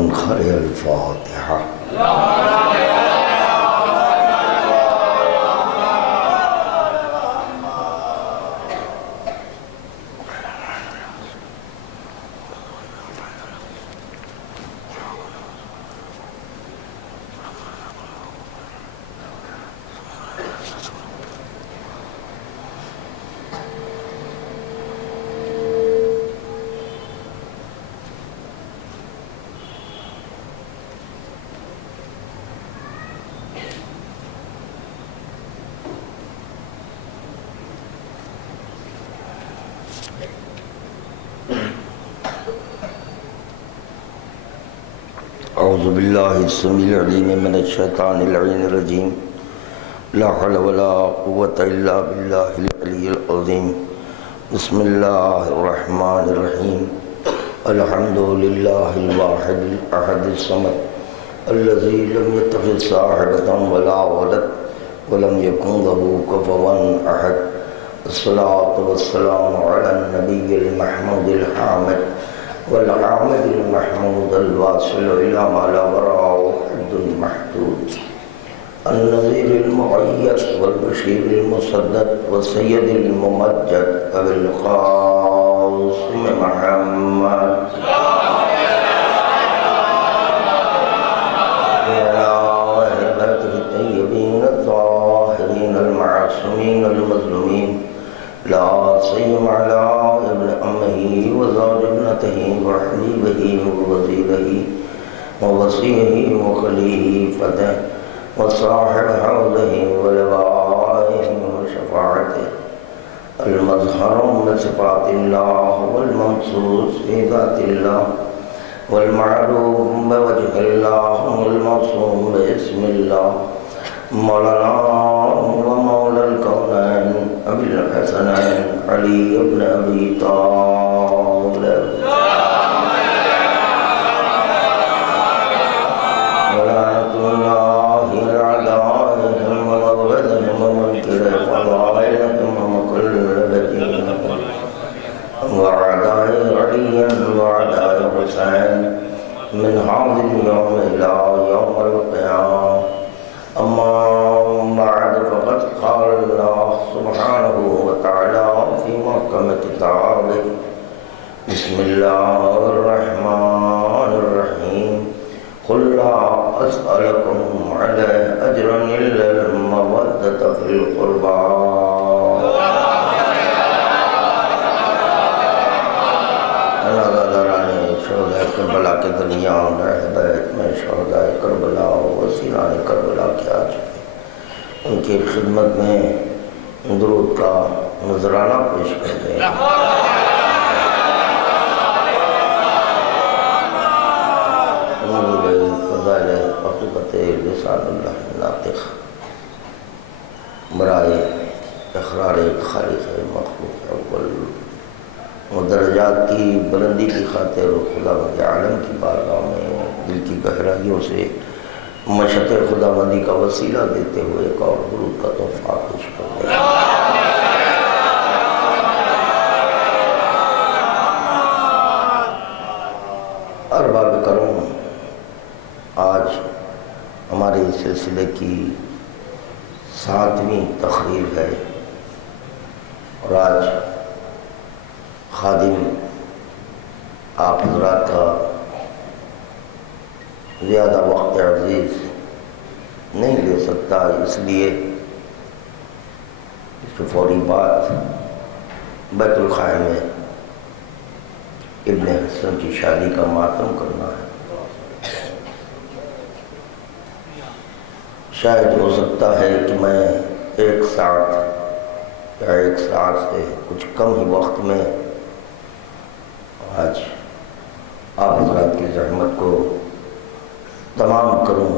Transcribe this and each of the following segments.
من قرأ الفاتحة. أعوذ بالله السميع العليم من الشيطان اللعين الرجيم. لا حول ولا قوة إلا بالله العلي العظيم. بسم الله الرحمن الرحيم. الحمد لله الواحد الأحد الصمد الذي لم يتخذ صاحبة ولا ولد ولم يكن له كفوا أحد. الصلاة والسلام على النبي المحمود الحامد والعامد المحمود الواصل إلى ما لا وراءه حد محدود، النذير المؤيد والبشير المسدد والسيد الممجد أبي القاسم محمد وعلى أهل بيته الطيبين الطاهرين المعصومين المظلومين، لا سيما على ابن أمه وزوج ابنته وحبيبه ووزيره ووصيه وخليفته وصاحب حوضه ولوائه وشفاعته، المظهر من صفات الله والمنصوص في ذات الله والمعروف بوجه الله والموصوم باسم الله، مولانا ومولى الكونين أبي الحسنين علي بن أبي طالب ولعنة الله لأعدائهم ومبغضهم ومنكر فضائلهم ومقلبتهم وأعداء علي وأعداء حسين من هذا اليوم إلى يوم القيامة. أما بعد فقد قال الله سبحانه وتعالى في محكم كتابه: بسم الله الرحمن الرحيم. قل لا أسألكم عليه أجرا إلا المودة في القربى. شہدائے کربلا کے درمیان اہل بیت میں شہدائے کربلا و وزیران کربلا کے آ چکے، ان کی خدمت میں درود کا نذرانہ پیش کر دیں۔ فضائل حقیقت لسان اللہ ناطق برائے اقرار خالق مخلوق اول و درجات کی بلندی کی خاطر خدا بند عالم کی بارگاہ میں دل کی گہرائیوں سے مشت خدا بندی کا وسیلہ دیتے ہوئے ایک اور درود کا تحفہ پیش کر دیں۔ ارباب کرم، آج ہمارے اس سلسلے کی 7ویں تقریر ہے اور آج خادم آپ حضرات کا زیادہ وقت عزیز نہیں لے سکتا، اس لیے اس کی فوری بات بیت الخائم میں ابن حسن کی شادی کا ماتم کرنا ہے۔ شاید ہو سکتا ہے کہ میں 1 ساعت یا 1 ساعت سے کچھ کم ہی وقت میں آج آپ حضرات کی زحمت کو تمام کروں،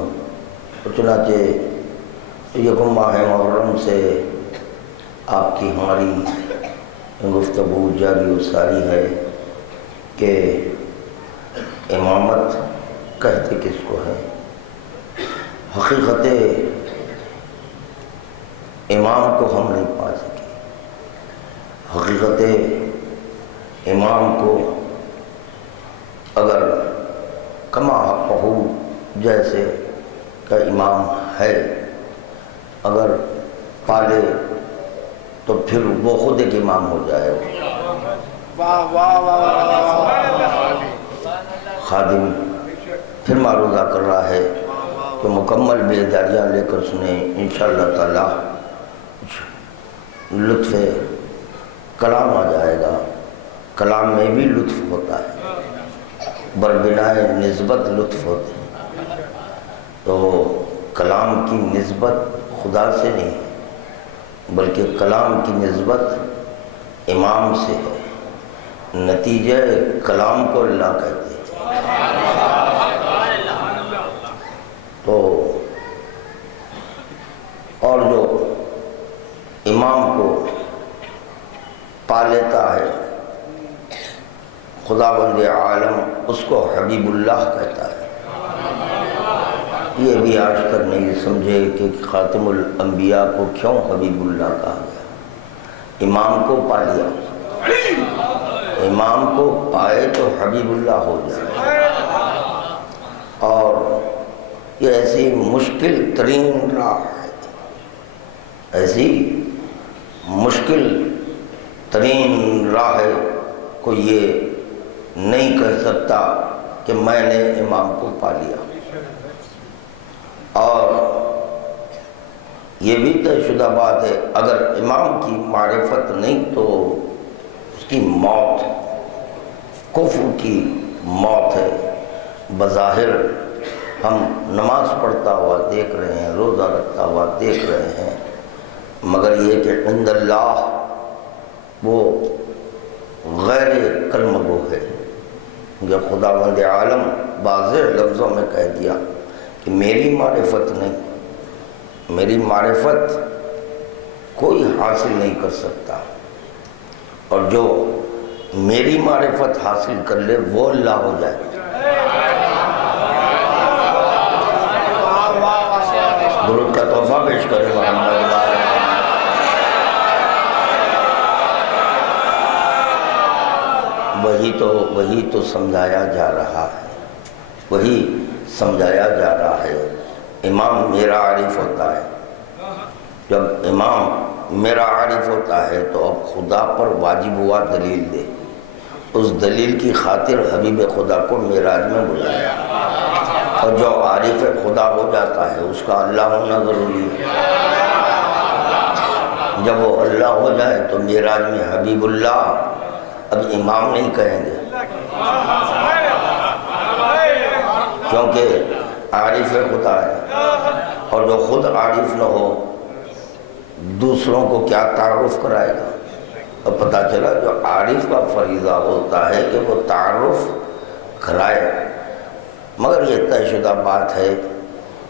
چنانچہ یکم ماہ محرم سے آپ کی ہماری گفتگو جاری و ساری ہے کہ امامت کہتے کس کو ہے۔ حقیقت امام کو ہم نہیں پا سکے، حقیقت امام کو اگر کما حقہ، جیسے کہ امام ہے، اگر پالے تو پھر وہ خود ایک امام ہو جائے گا۔ خادم پھر معروضہ کر رہا ہے تو مکمل بیداریاں لے کر سنیں، انشاءاللہ تعالی لطف کلام آ جائے گا۔ کلام میں بھی لطف ہوتا ہے، بربنائے نسبت لطف ہوتے ہیں، تو کلام کی نسبت خدا سے نہیں ہے بلکہ کلام کی نسبت امام سے ہے، نتیجہ کلام کو اللہ کہتے ہیں۔ تو اور جو امام کو پا لیتا ہے خداوند عالم، اس کو حبیب اللہ کہتا ہے۔ یہ بھی آج تک نہیں سمجھے کہ خاتم الانبیاء کو کیوں حبیب اللہ کہا گیا۔ امام کو پا لیا، امام کو پائے تو حبیب اللہ ہو جائے۔ اور یہ ایسی مشکل ترین راہ ہے، ایسی مشکل ترین راہ ہے، کوئی یہ نہیں کہہ سکتا کہ میں نے امام کو پا لیا۔ اور یہ بھی طے شدہ بات ہے، اگر امام کی معرفت نہیں تو اس کی موت کفر کی موت ہے۔ بظاہر ہم نماز پڑھتا ہوا دیکھ رہے ہیں، روزہ رکھتا ہوا دیکھ رہے ہیں، مگر یہ کہ عند اللہ وہ غیر کلمہ گو ہے۔ جب خداوند عالم واضح لفظوں میں کہہ دیا کہ میری معرفت نہیں، میری معرفت کوئی حاصل نہیں کر سکتا، اور جو میری معرفت حاصل کر لے وہ اللہ ہو جائے۔ درود کا تحفہ پیش کریں محمد۔ وہی تو سمجھایا جا رہا ہے، وہی سمجھایا جا رہا ہے۔ امام میرا عارف ہوتا ہے، جب امام میرا عارف ہوتا ہے تو اب خدا پر واجب ہوا دلیل دے۔ اس دلیل کی خاطر حبیب خدا کو معراج میں بلایا، اور جو عارف خدا ہو جاتا ہے اس کا اللہ ہونا ضروری ہے۔ جب وہ اللہ ہو جائے تو معراج میں حبیب اللہ اب امام نہیں کہیں گے، کیونکہ عارف خدا ہے، اور جو خود عارف نہ ہو دوسروں کو کیا تعارف کرائے گا۔ اور پتہ چلا جو عارف کا فریضہ ہوتا ہے کہ وہ تعارف کرائے، مگر یہ طے شدہ بات ہے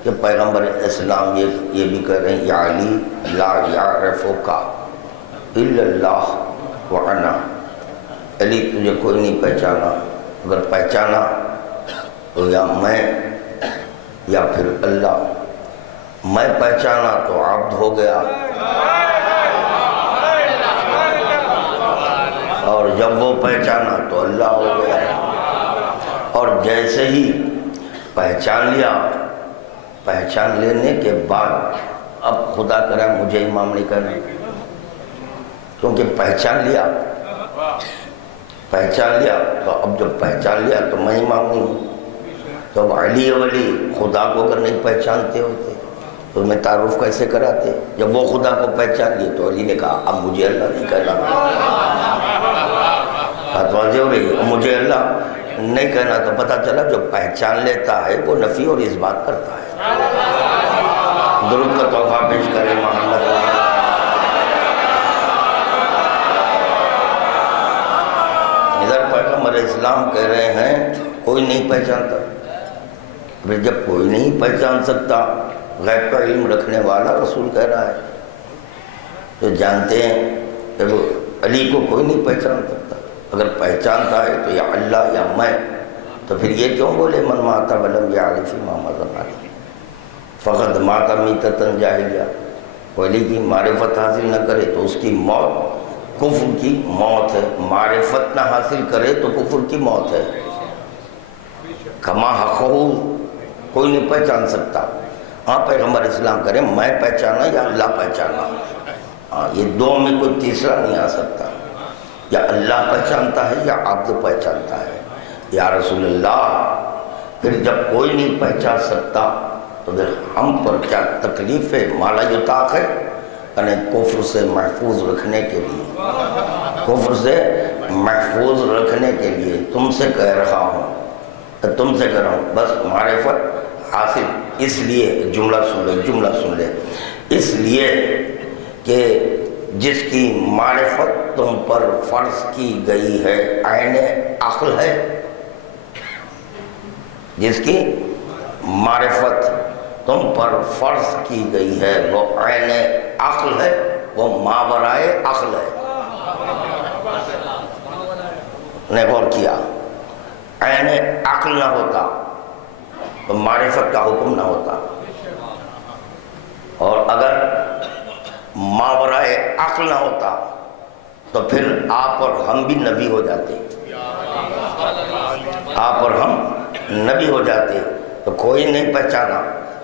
کہ پیغمبر اسلام یہ بھی کہہ رہے ہیں، یا علی لا یعرفک الا اللہ وانا، علی تجھے کوئی نہیں پہچانا، اگر پہچانا تو یا میں یا پھر اللہ۔ میں پہچانا تو عبد ہو گیا، اور جب وہ پہچانا تو اللہ ہو گیا۔ اور جیسے ہی پہچان لیا، پہچان لینے کے بعد اب خدا کرے مجھے امام نہیں کہنا، کیونکہ پہچان لیا تو اب جب پہچان لیا تو میں امام نہیں ہوں۔ تو اب علی ولی خدا کو اگر نہیں پہچانتے ہوتے تو میں تعارف کیسے کراتے؟ جب وہ خدا کو پہچان لیے تو علی نے کہا اب مجھے اللہ نہیں کہنا، بات واضح ہو رہی ہے، اب مجھے اللہ نہیں کہنا۔ تو پتہ چلا جو پہچان لیتا ہے وہ نفی اور اس بات کرتا ہے۔ درود کا تحفہ پیش کریں محمد۔ ادھر پیغمبر اسلام کہہ رہے ہیں کوئی نہیں پہچانتا، پھر جب کوئی نہیں پہچان سکتا، غیب کا علم رکھنے والا رسول کہہ رہا ہے، تو جانتے ہیں کہ وہ علی کو کوئی نہیں پہچان سکتا، اگر پہچانتا ہے تو یا اللہ یا میں، تو پھر یہ کیوں بولے من مات ولم یعرف محمد علی فقد مات میتۃ جاہلیہ، ولی کی معرفت حاصل نہ کرے تو اس کی موت کفر کی موت ہے، معرفت نہ حاصل کرے تو کفر کی موت ہے۔ کما حقہ کوئی نہیں پہچان سکتا. ہاں پیغمبر اسلام کریں میں پہچانا یا اللہ پہچانا. ہاں یہ دو میں کوئی تیسرا نہیں آ سکتا. یا اللہ پہچانتا ہے یا عبد پہچانتا ہے. یا رسول اللہ پھر جب کوئی نہیں پہچان سکتا تو پھر ہم پر کیا تکلیف ہے؟ مالا یطاق ہے یعنی کفر سے محفوظ رکھنے کے لیے، کفر سے محفوظ رکھنے کے لیے تم سے کہہ رہا ہوں، تم سے کہہ رہا ہوں بس معرفت حاصل. اس لیے جملہ سن لے اس لیے کہ جس کی معرفت تم پر فرض کی گئی ہے عین عقل ہے. جس کی معرفت تم پر فرض کی گئی ہے وہ عین عقل ہے، وہ ماورائے عقل ہے. نے غور کیا، عین عقل نہ ہوتا تو معرفت کا حکم نہ ہوتا، اور اگر ماورائے عقل نہ ہوتا تو پھر آپ اور ہم بھی نبی ہو جاتے. آپ اور ہم نبی ہو جاتے. تو کوئی نہیں پہچانا،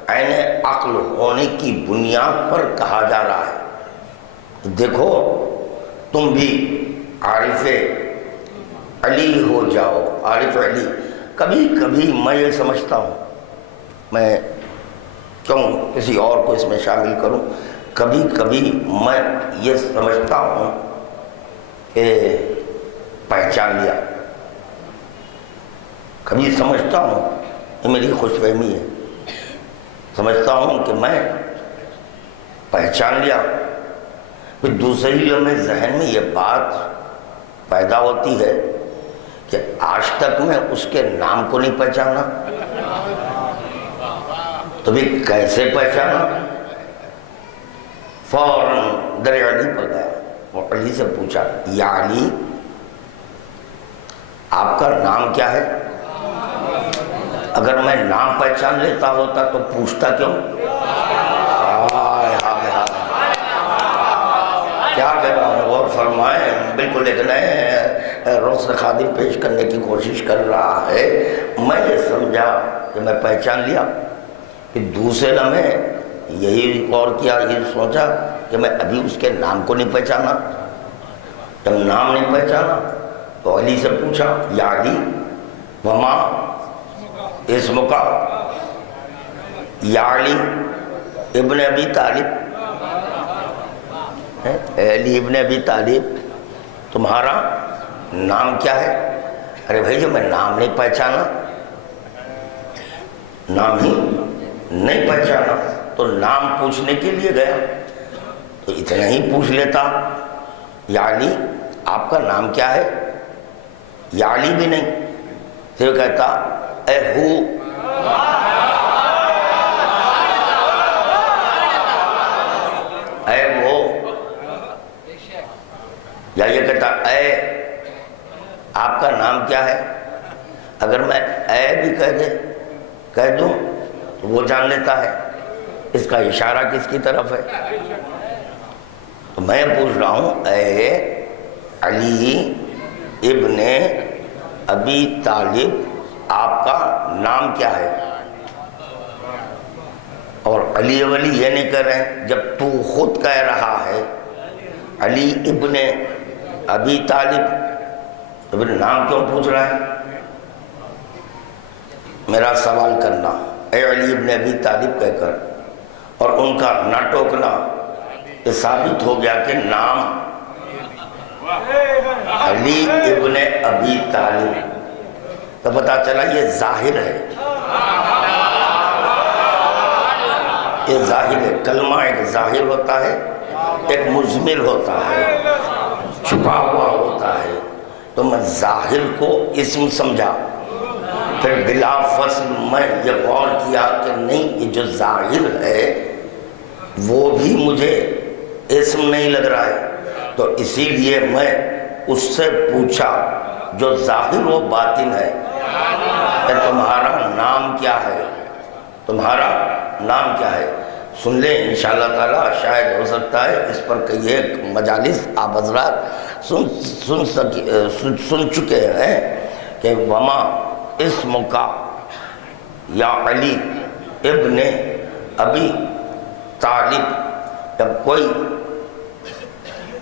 عین عقل ہونے کی بنیاد پر کہا جا رہا ہے. دیکھو تم بھی عارف علی ہو جاؤ. عارف علی کبھی کبھی میں یہ سمجھتا ہوں، میں کیوں کسی اور کو اس میں شامل کروں، کبھی کبھی میں یہ سمجھتا ہوں کہ پہچان لیا. کبھی سمجھتا ہوں، یہ میری خوش فہمی ہے، سمجھتا ہوں کہ میں پہچان لیا. پھر دوسری لمحے ذہن میں یہ بات پیدا ہوتی ہے کہ آج تک میں اس کے نام کو نہیں پہچانا تو بھی کیسے پہچانا. فوراً در علی پر گیا، وہ علی سے پوچھا یا علی آپ کا نام کیا ہے؟ اگر میں نام پہچان لیتا ہوتا تو پوچھتا کیوں؟ کیا کہہ رہا ہوں غور فرمائیں. بالکل ایک نئے روشن خادم پیش کرنے کی کوشش کر رہا ہے. میں یہ سمجھا کہ میں پہچان لیا، کہ دوسرے لمحے یہی غور کیا، یہ سوچا کہ میں ابھی اس کے نام کو نہیں پہچانا. جب نام نہیں پہچانا تو علی سے پوچھا یا علی وما اسمک، یا علی ابن ابی طالب، علی ابن ابی طالب تمہارا نام کیا ہے؟ ارے بھائی جب میں نام نہیں پہچانا، نام ہی نہیں پہچانا تو نام پوچھنے کے لیے گیا تو اتنا ہی پوچھ لیتا یا علی آپ کا نام کیا ہے. یا علی بھی نہیں، پھر کہتا اے ہو، اے وہ، یا یہ کہتا اے آپ کا نام کیا ہے. اگر میں اے بھی کہہ دوں تو وہ جان لیتا ہے اس کا اشارہ کس کی طرف ہے. تو میں پوچھ رہا ہوں اے علی ابن ابی طالب آپ کا نام کیا ہے؟ اور علی ولی یہ نہیں کہہ رہے ہیں، جب تو خود کہہ رہا ہے علی ابن ابی طالب تو پھر نام کیوں پوچھ رہا ہے؟ میرا سوال کرنا اے علی ابن ابی طالب کہہ کر اور ان کا نہ ٹوکنا، یہ ثابت ہو گیا کہ نام علی ابن ابی طالب. تو پتا چلا یہ ظاہر ہے، یہ ظاہر ہے. کلمہ ایک ظاہر ہوتا ہے، ایک مضمر ہوتا ہے، چھپا ہوا ہوتا ہے. تو میں ظاہر کو اسم سمجھا، پھر بلا فصل میں یہ غور کیا کہ نہیں یہ جو ظاہر ہے وہ بھی مجھے اسم نہیں لگ رہا ہے. تو اسی لیے میں اس سے پوچھا جو ظاہر و باطن ہے کہ تمہارا نام کیا ہے، تمہارا نام کیا ہے. سن لیں انشاءاللہ تعالی، شاید ہو سکتا ہے اس پر کئی ایک مجالس آپ حضرات سن چکے ہیں کہ وما اسمک یا علی ابن ابی طالب، جب کوئی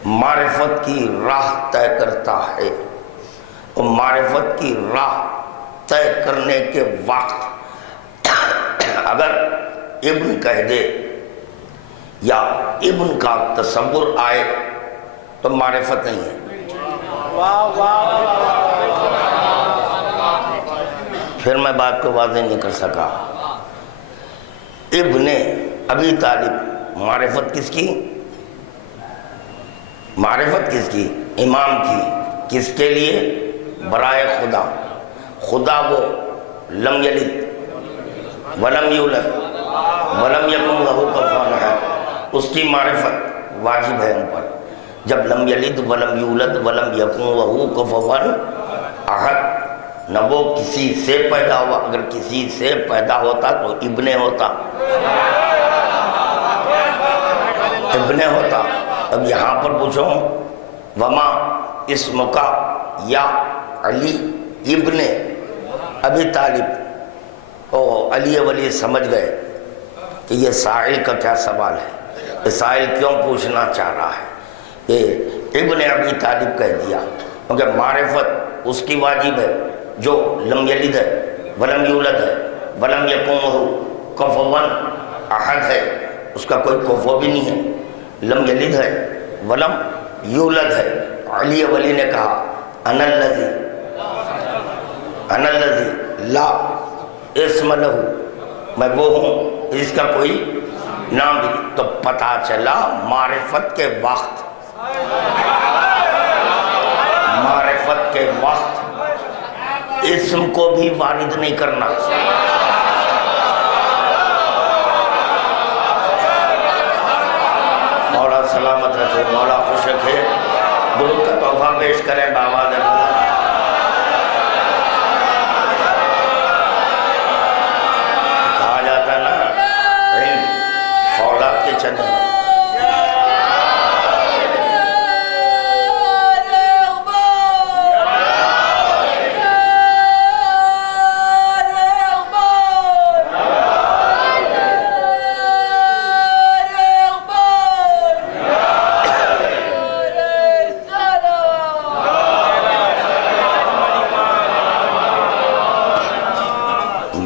معرفت کی راہ طے کرتا ہے، اور معرفت کی راہ طے کرنے کے وقت اگر ابن کہہ دے یا ابن کا تصور آئے تو معرفت نہیں ہے۔ پھر میں بات کو واضح نہیں کر سکا۔ ابن ابی طالب، معرفت کس کی؟ معرفت کس کی؟ امام کی۔ کس کے لیے؟ برائے خدا۔ خدا وہ لم یلد ولم یولد ولم یکن لہ کفوا احد، اس کی معرفت واجب ہے ہم پر۔ جب لم یلد ولم یولد ولم یکن لہ کفوا احد، نہ وہ کسی سے پیدا ہوا، اگر کسی سے پیدا ہوتا تو ابن ہوتا، ابن ہوتا۔ اب یہاں پر پوچھو وما اسمک یا علی ابن ابی طالب، او علی ولی سمجھ گئے کہ یہ سائل کا کیا سوال ہے، یہ سائل کیوں پوچھنا چاہ رہا ہے۔ یہ ابن ابی طالب کہہ دیا کیونکہ معرفت اس کی واجب ہے جو لم یلد ہے ولم یولد ہے ولم یکن لہ کفوا احد ہے، اس کا کوئی کفو بھی نہیں ہے، لم یلد ہے ولم یولد ہے۔ علی ولی نے کہا انا الذی لا اسم لہ، میں وہ ہوں جس کا کوئی نام بھی نہیں۔ تو پتہ چلا معرفت کے وقت، معرفت کے وقت اسم کو بھی وارد نہیں کرنا۔ مولا سلامت رکھے، مولا خوش رکھے، درود کا تحفہ پیش کریں بآواز بلند۔ کہا جاتا ہے نا علم فولاد کے چنے،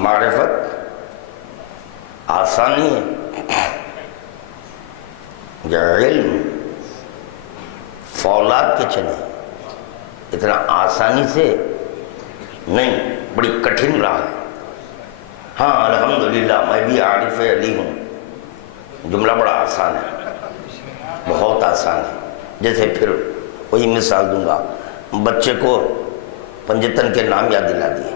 معرفت آسانی ہے، یا علم فولاد کے چنے، اتنا آسانی سے نہیں، بڑی کٹھن راہ ہے۔ ہاں الحمدللہ میں بھی عارف علی ہوں، جملہ بڑا آسان ہے، بہت آسان ہے۔ جیسے پھر وہی مثال دوں گا، بچے کو پنجتن کے نام یاد دلا دیے،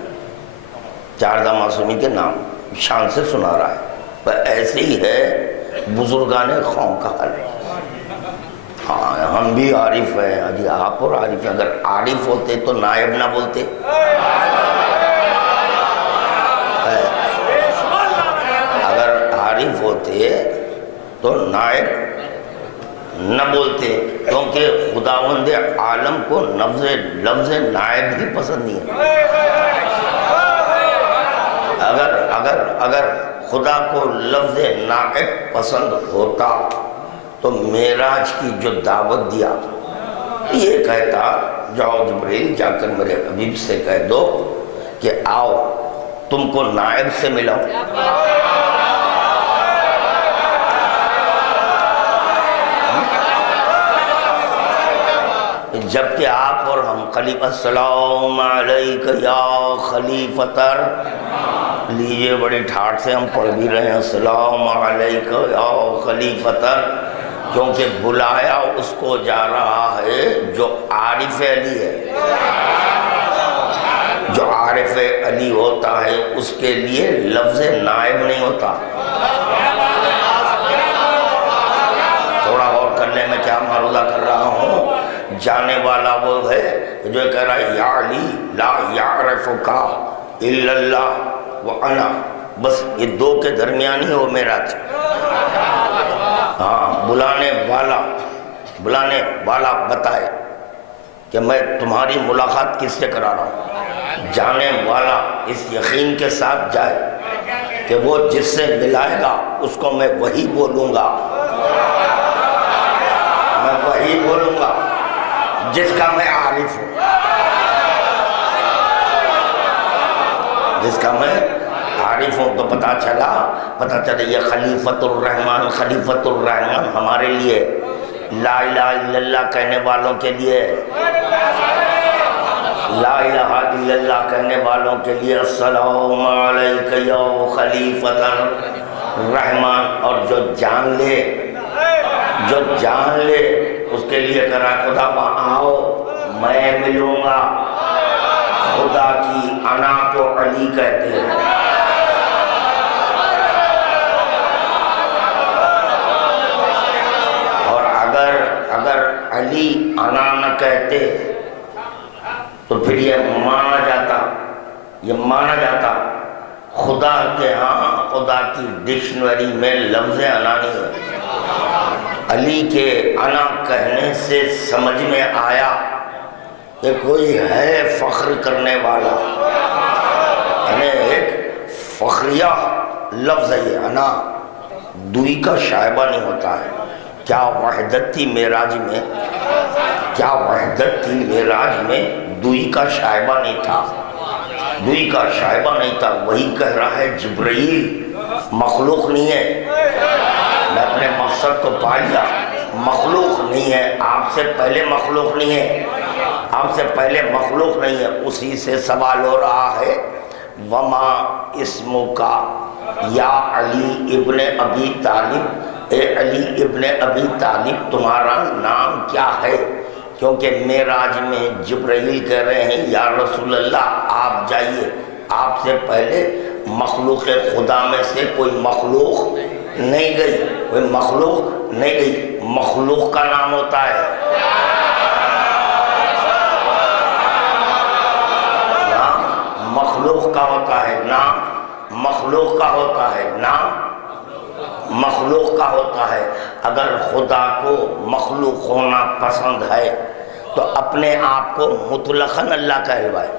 چاردہ معصومی کے نام شان سے سنا رہا ہے، پر ایسے ہی ہے بزرگان قوم کا حال۔ ہاں ہم بھی عارف ہیں، جی آپ اور عارف ہیں، اگر عارف ہوتے تو نائب نہ بولتے، اگر عارف ہوتے تو نائب نہ بولتے، کیونکہ خداوند عالم کو لفظ نائب ہی پسند نہیں ہے۔ اگر خدا کو لفظ نائب پسند ہوتا تو معراج کی جو دعوت دیا یہ کہتا جاؤ جبریل جا کر میرے حبیب سے کہہ دو کہ آؤ تم کو نائب سے ملاؤ۔ جبکہ آپ اور ہم خلیفہ السلام علیکہ یا خلیفتر، لیجئے بڑی ٹھاٹ سے ہم پڑھ بھی رہے ہیں السلام علیکہ یا خلیفتر، کیونکہ بلایا اس کو جا رہا ہے جو عارف علی ہے۔ جو عارف علی ہوتا ہے اس کے لیے لفظ نائب نہیں ہوتا۔ تھوڑا غور کر لیں میں کیا معروضہ کر رہا ہوں۔ جانے والا وہ ہے جو کہہ رہا ہے یا علی لا یعرفک الا اللہ وانا، بس یہ دو کے درمیان ہی وہ میرا تھا۔ ہاں بلانے والا بتائے کہ میں تمہاری ملاقات کس سے کرا رہا ہوں، جانے والا اس یقین کے ساتھ جائے کہ وہ جس سے ملائے گا اس کو میں وہی بولوں گا، میں وہی بولوں گا جس کا میں عارف ہوں، جس کا میں عارف ہوں۔ تو پتہ چلا یہ خلیفۃ الرحمن ہمارے لیے، لا الہ الا اللہ کہنے والوں کے لیے، لا الہ الا اللہ کہنے والوں کے لیے السلام علیک یا خلیفۃ الرحمن، اور جو جان لے اس کے لیے کرا خدا آؤ میں ملوں گا۔ خدا کی انا کو علی کہتے ہیں، اور اگر علی انا نہ کہتے تو پھر یہ مانا جاتا خدا کے ہاں خدا کی ڈکشنری میں لفظ انا نہیں ہے۔ علی کے انا کہنے سے سمجھ میں آیا کہ کوئی ہے فخر کرنے والا، یعنی ایک فخریہ لفظ ہے یہ انا، دوئی کا شائبہ نہیں ہوتا ہے۔ کیا وحدت تھی معراج میں، دوئی کا شائبہ نہیں تھا، وہی کہہ رہا ہے جبرائیل مخلوق نہیں ہے، میں اپنے مقصد کو پا لیا، مخلوق نہیں ہے، آپ سے پہلے مخلوق نہیں ہے، اسی سے سوال ہو رہا ہے وما اسمک یا علی ابن ابی طالب، اے علی ابن ابی طالب تمہارا نام کیا ہے؟ کیونکہ معراج میں جبرائیل کہہ رہے ہیں یا رسول اللہ آپ جائیے، آپ سے پہلے مخلوق خدا میں سے کوئی مخلوق نہیں گئی، مخلوق کا نام ہوتا ہے، نام مخلوق کا ہوتا ہے۔ اگر خدا کو مخلوق ہونا پسند ہے تو اپنے آپ کو مطلقاً اللہ کہلوائے۔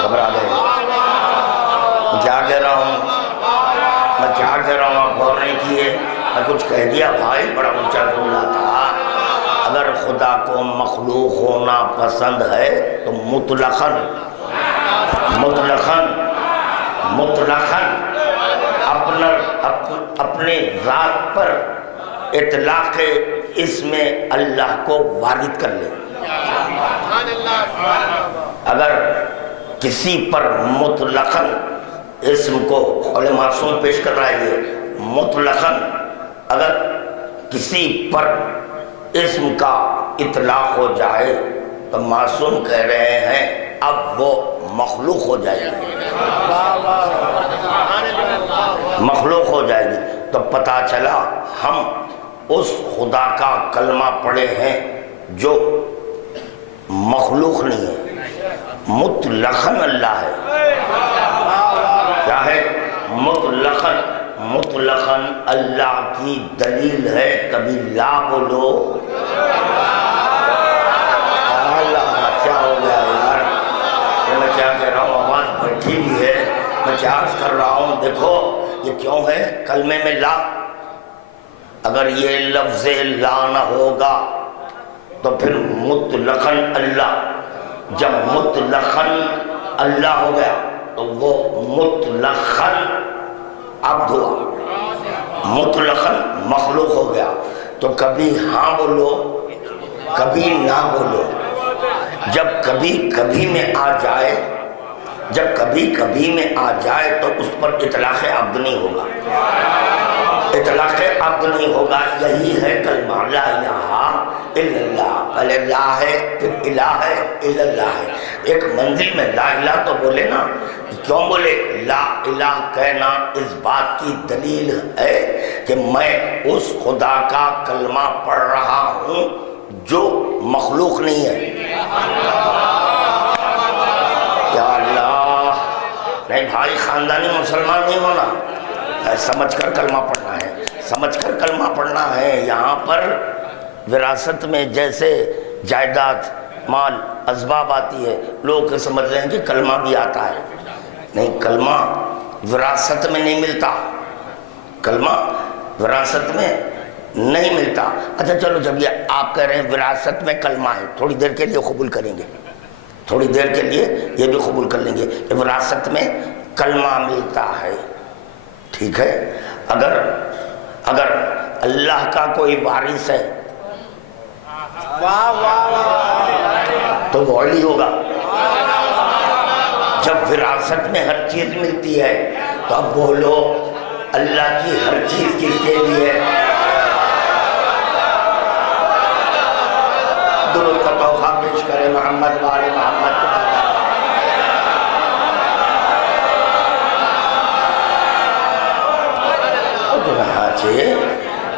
گھبرا گئے؟ کیا کہہ رہا ہوں آپ غور نہیں کیے؟ میں کچھ کہہ دیا بھائی، بڑا اونچا جملہ تھا۔ اگر خدا کو مخلوق ہونا پسند ہے تو مطلقاً اپنے ذات پر اطلاق اسم اللہ کو وارد کر لے۔ اگر کسی پر مطلقاً اسم کو قول معصوم پیش کر رہا ہے، یہ مطلقاً اگر کسی پر اسم کا اطلاق ہو جائے تو معصوم کہہ رہے ہیں اب وہ مخلوق ہو جائے گی، تو پتہ چلا ہم اس خدا کا کلمہ پڑھے ہیں جو مخلوق نہیں ہے، مطلقاً اللہ ہے۔ کیا ہے؟ مطلقاً اللہ کی دلیل ہے، کبھی لا بولو۔ کیا ہو گیا یار؟ میں کیا کہہ رہا ہوں، آواز بیٹھی بھی ہے، میں کیا عرض کر رہا ہوں، دیکھو یہ کیوں ہے کلمے میں لا؟ اگر یہ لفظ لا نہ ہوگا تو پھر مطلقاً اللہ، جب مطلقاً اللہ ہو گیا تو وہ مطلقاً عبد ہوا، مطلقاً مخلوق ہو گیا۔ تو کبھی ہاں بولو کبھی نہ بولو، جب کبھی کبھی میں آ جائے تو اس پر اطلاق عبد نہیں ہوگا، یہی ہے کلمہ لا الہ الا اللہ، پہلے لا ہے پھر الہ ہے الا اللہ ہے۔ ایک منزل میں لا الہ تو بولے نا، کیوں بولے؟ لا الہ کہنا اس بات کی دلیل ہے کہ میں اس خدا کا کلمہ پڑھ رہا ہوں جو مخلوق نہیں ہے۔ یا اللہ، نہیں بھائی، خاندانی مسلمان نہیں ہونا، سمجھ کر کلمہ پڑھنا ہے۔ یہاں پر وراثت میں جیسے جائیداد، مال، اسباب آتی ہے، لوگ سمجھ رہے ہیں کہ کلمہ بھی آتا ہے، نہیں، کلمہ وراثت میں نہیں ملتا، کلمہ وراثت میں نہیں ملتا۔ اچھا چلو، جب یہ آپ کہہ رہے ہیں وراثت میں کلمہ ہے، تھوڑی دیر کے لیے قبول کریں گے، تھوڑی دیر کے لیے یہ بھی قبول کر لیں گے کہ وراثت میں کلمہ ملتا ہے، ٹھیک ہے۔ اگر اللہ کا کوئی وارث ہے تو وہ علی ہوگا۔ جب وراثت میں ہر چیز ملتی ہے تو اب بولو اللہ کی ہر چیز کس کے لیے ہے؟ درود کا تحفہ پیش کرے محمد وآل محمد۔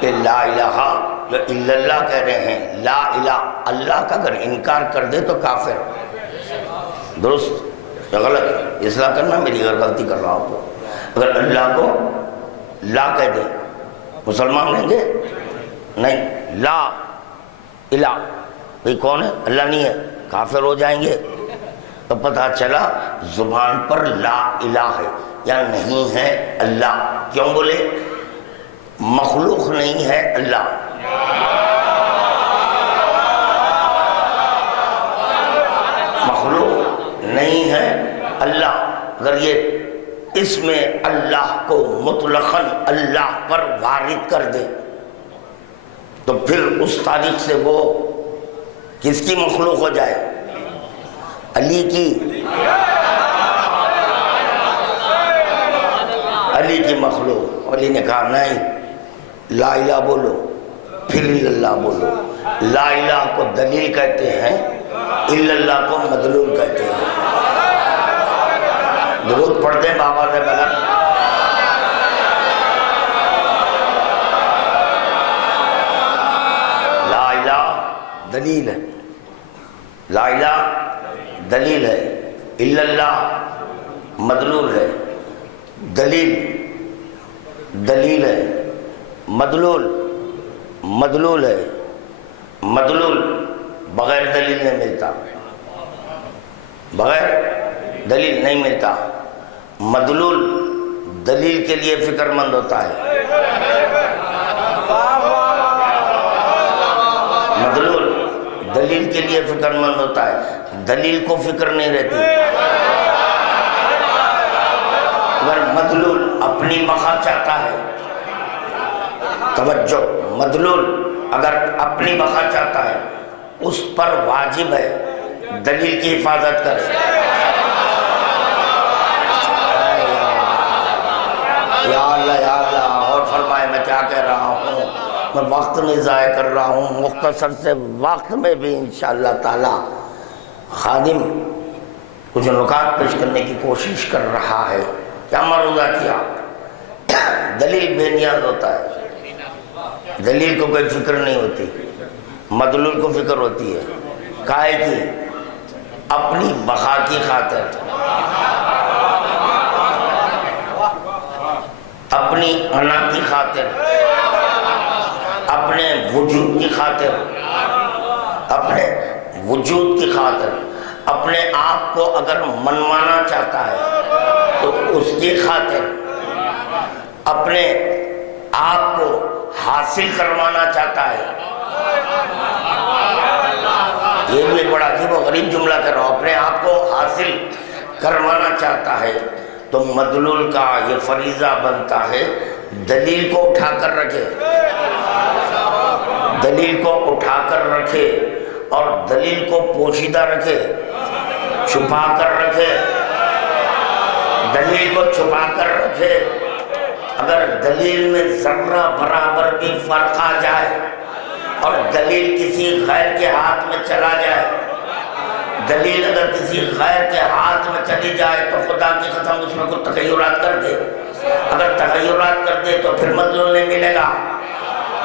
کہ لا الہ جو الا اللہ کہہ رہے ہیں، لا الہ اللہ کا اگر انکار کر دے تو کافر، درست یا غلط؟ اصلاح کرنا میری اگر غلطی کر رہا ہوں تو اگر اللہ کو لا کہہ دے مسلمان رہیں گے؟ نہیں، لا الہ بھئی کون ہے؟ اللہ نہیں ہے، کافر ہو جائیں گے۔ تو پتہ چلا زبان پر لا الہ ہے یا نہیں ہے اللہ، کیوں بولے؟ مخلوق نہیں ہے اللہ، مخلوق نہیں ہے اللہ۔ اگر یہ اس میں اللہ کو مطلقاً اللہ پر وارد کر دے تو پھر اس تاریخ سے وہ کس کی مخلوق ہو جائے؟ علی کی، علی کی مخلوق۔ علی نے کہا نہیں، لا الہ بولو پھر الا اللہ بولو۔ لا الہ کو دلیل کہتے ہیں، الا اللہ کو مدلول کہتے ہیں۔ درود پڑھتے ہیں بابا سے بلند۔ لا الہ دلیل ہے، لا الہ دلیل ہے، الا اللہ مدلول ہے۔ دلیل دلیل ہے، مدلول مدلول ہے۔ مدلول بغیر دلیل نہیں ملتا، بغیر دلیل نہیں ملتا۔ مدلول دلیل کے لیے فکر مند ہوتا ہے، مدلول دلیل کے لیے فکر مند ہوتا ہے، دلیل کو فکر نہیں رہتی۔ اگر مدلول اپنی بقا چاہتا ہے، توجہ، مدلول اگر اپنی بقا چاہتا ہے اس پر واجب ہے دلیل کی حفاظت کرے۔ یا اللہ یا اللہ، اور فرمائے میں کیا کہہ رہا ہوں، میں وقت نہیں ضائع کر رہا ہوں، مختصر سے وقت میں بھی انشاءاللہ تعالی خادم کچھ نکات پیش کرنے کی کوشش کر رہا ہے۔ کیا معروضہ کیا؟ دلیل بے نیاز ہوتا ہے، دلیل کو کوئی فکر نہیں ہوتی، مدلول کو فکر ہوتی ہے۔ کائے کی؟ اپنی بقا کی خاطر، اپنی انا کی خاطر، اپنے وجود کی خاطر، اپنے وجود کی خاطر، اپنے آپ کو اگر منوانا چاہتا ہے تو اس کی خاطر، اپنے آپ کو حاصل کروانا چاہتا ہے۔ یہ بھی ایک بڑا عجیب و غریب جملہ کر رہا ہوں، اپنے آپ کو حاصل کروانا چاہتا ہے تو مدلول کا یہ فریضہ بنتا ہے دلیل کو اٹھا کر رکھے، دلیل کو اٹھا کر رکھے اور دلیل کو پوشیدہ رکھے، چھپا کر رکھے، دلیل کو چھپا کر رکھے۔ اگر دلیل میں ذرہ برابر بھی فرق آ جائے اور دلیل کسی غیر کے ہاتھ میں چلا جائے، دلیل اگر کسی غیر کے ہاتھ میں چلی جائے تو خدا کی قسم اس میں کچھ تغیرات کر دے، اگر تغیرات کر دے تو پھر مدلول نہیں ملے گا،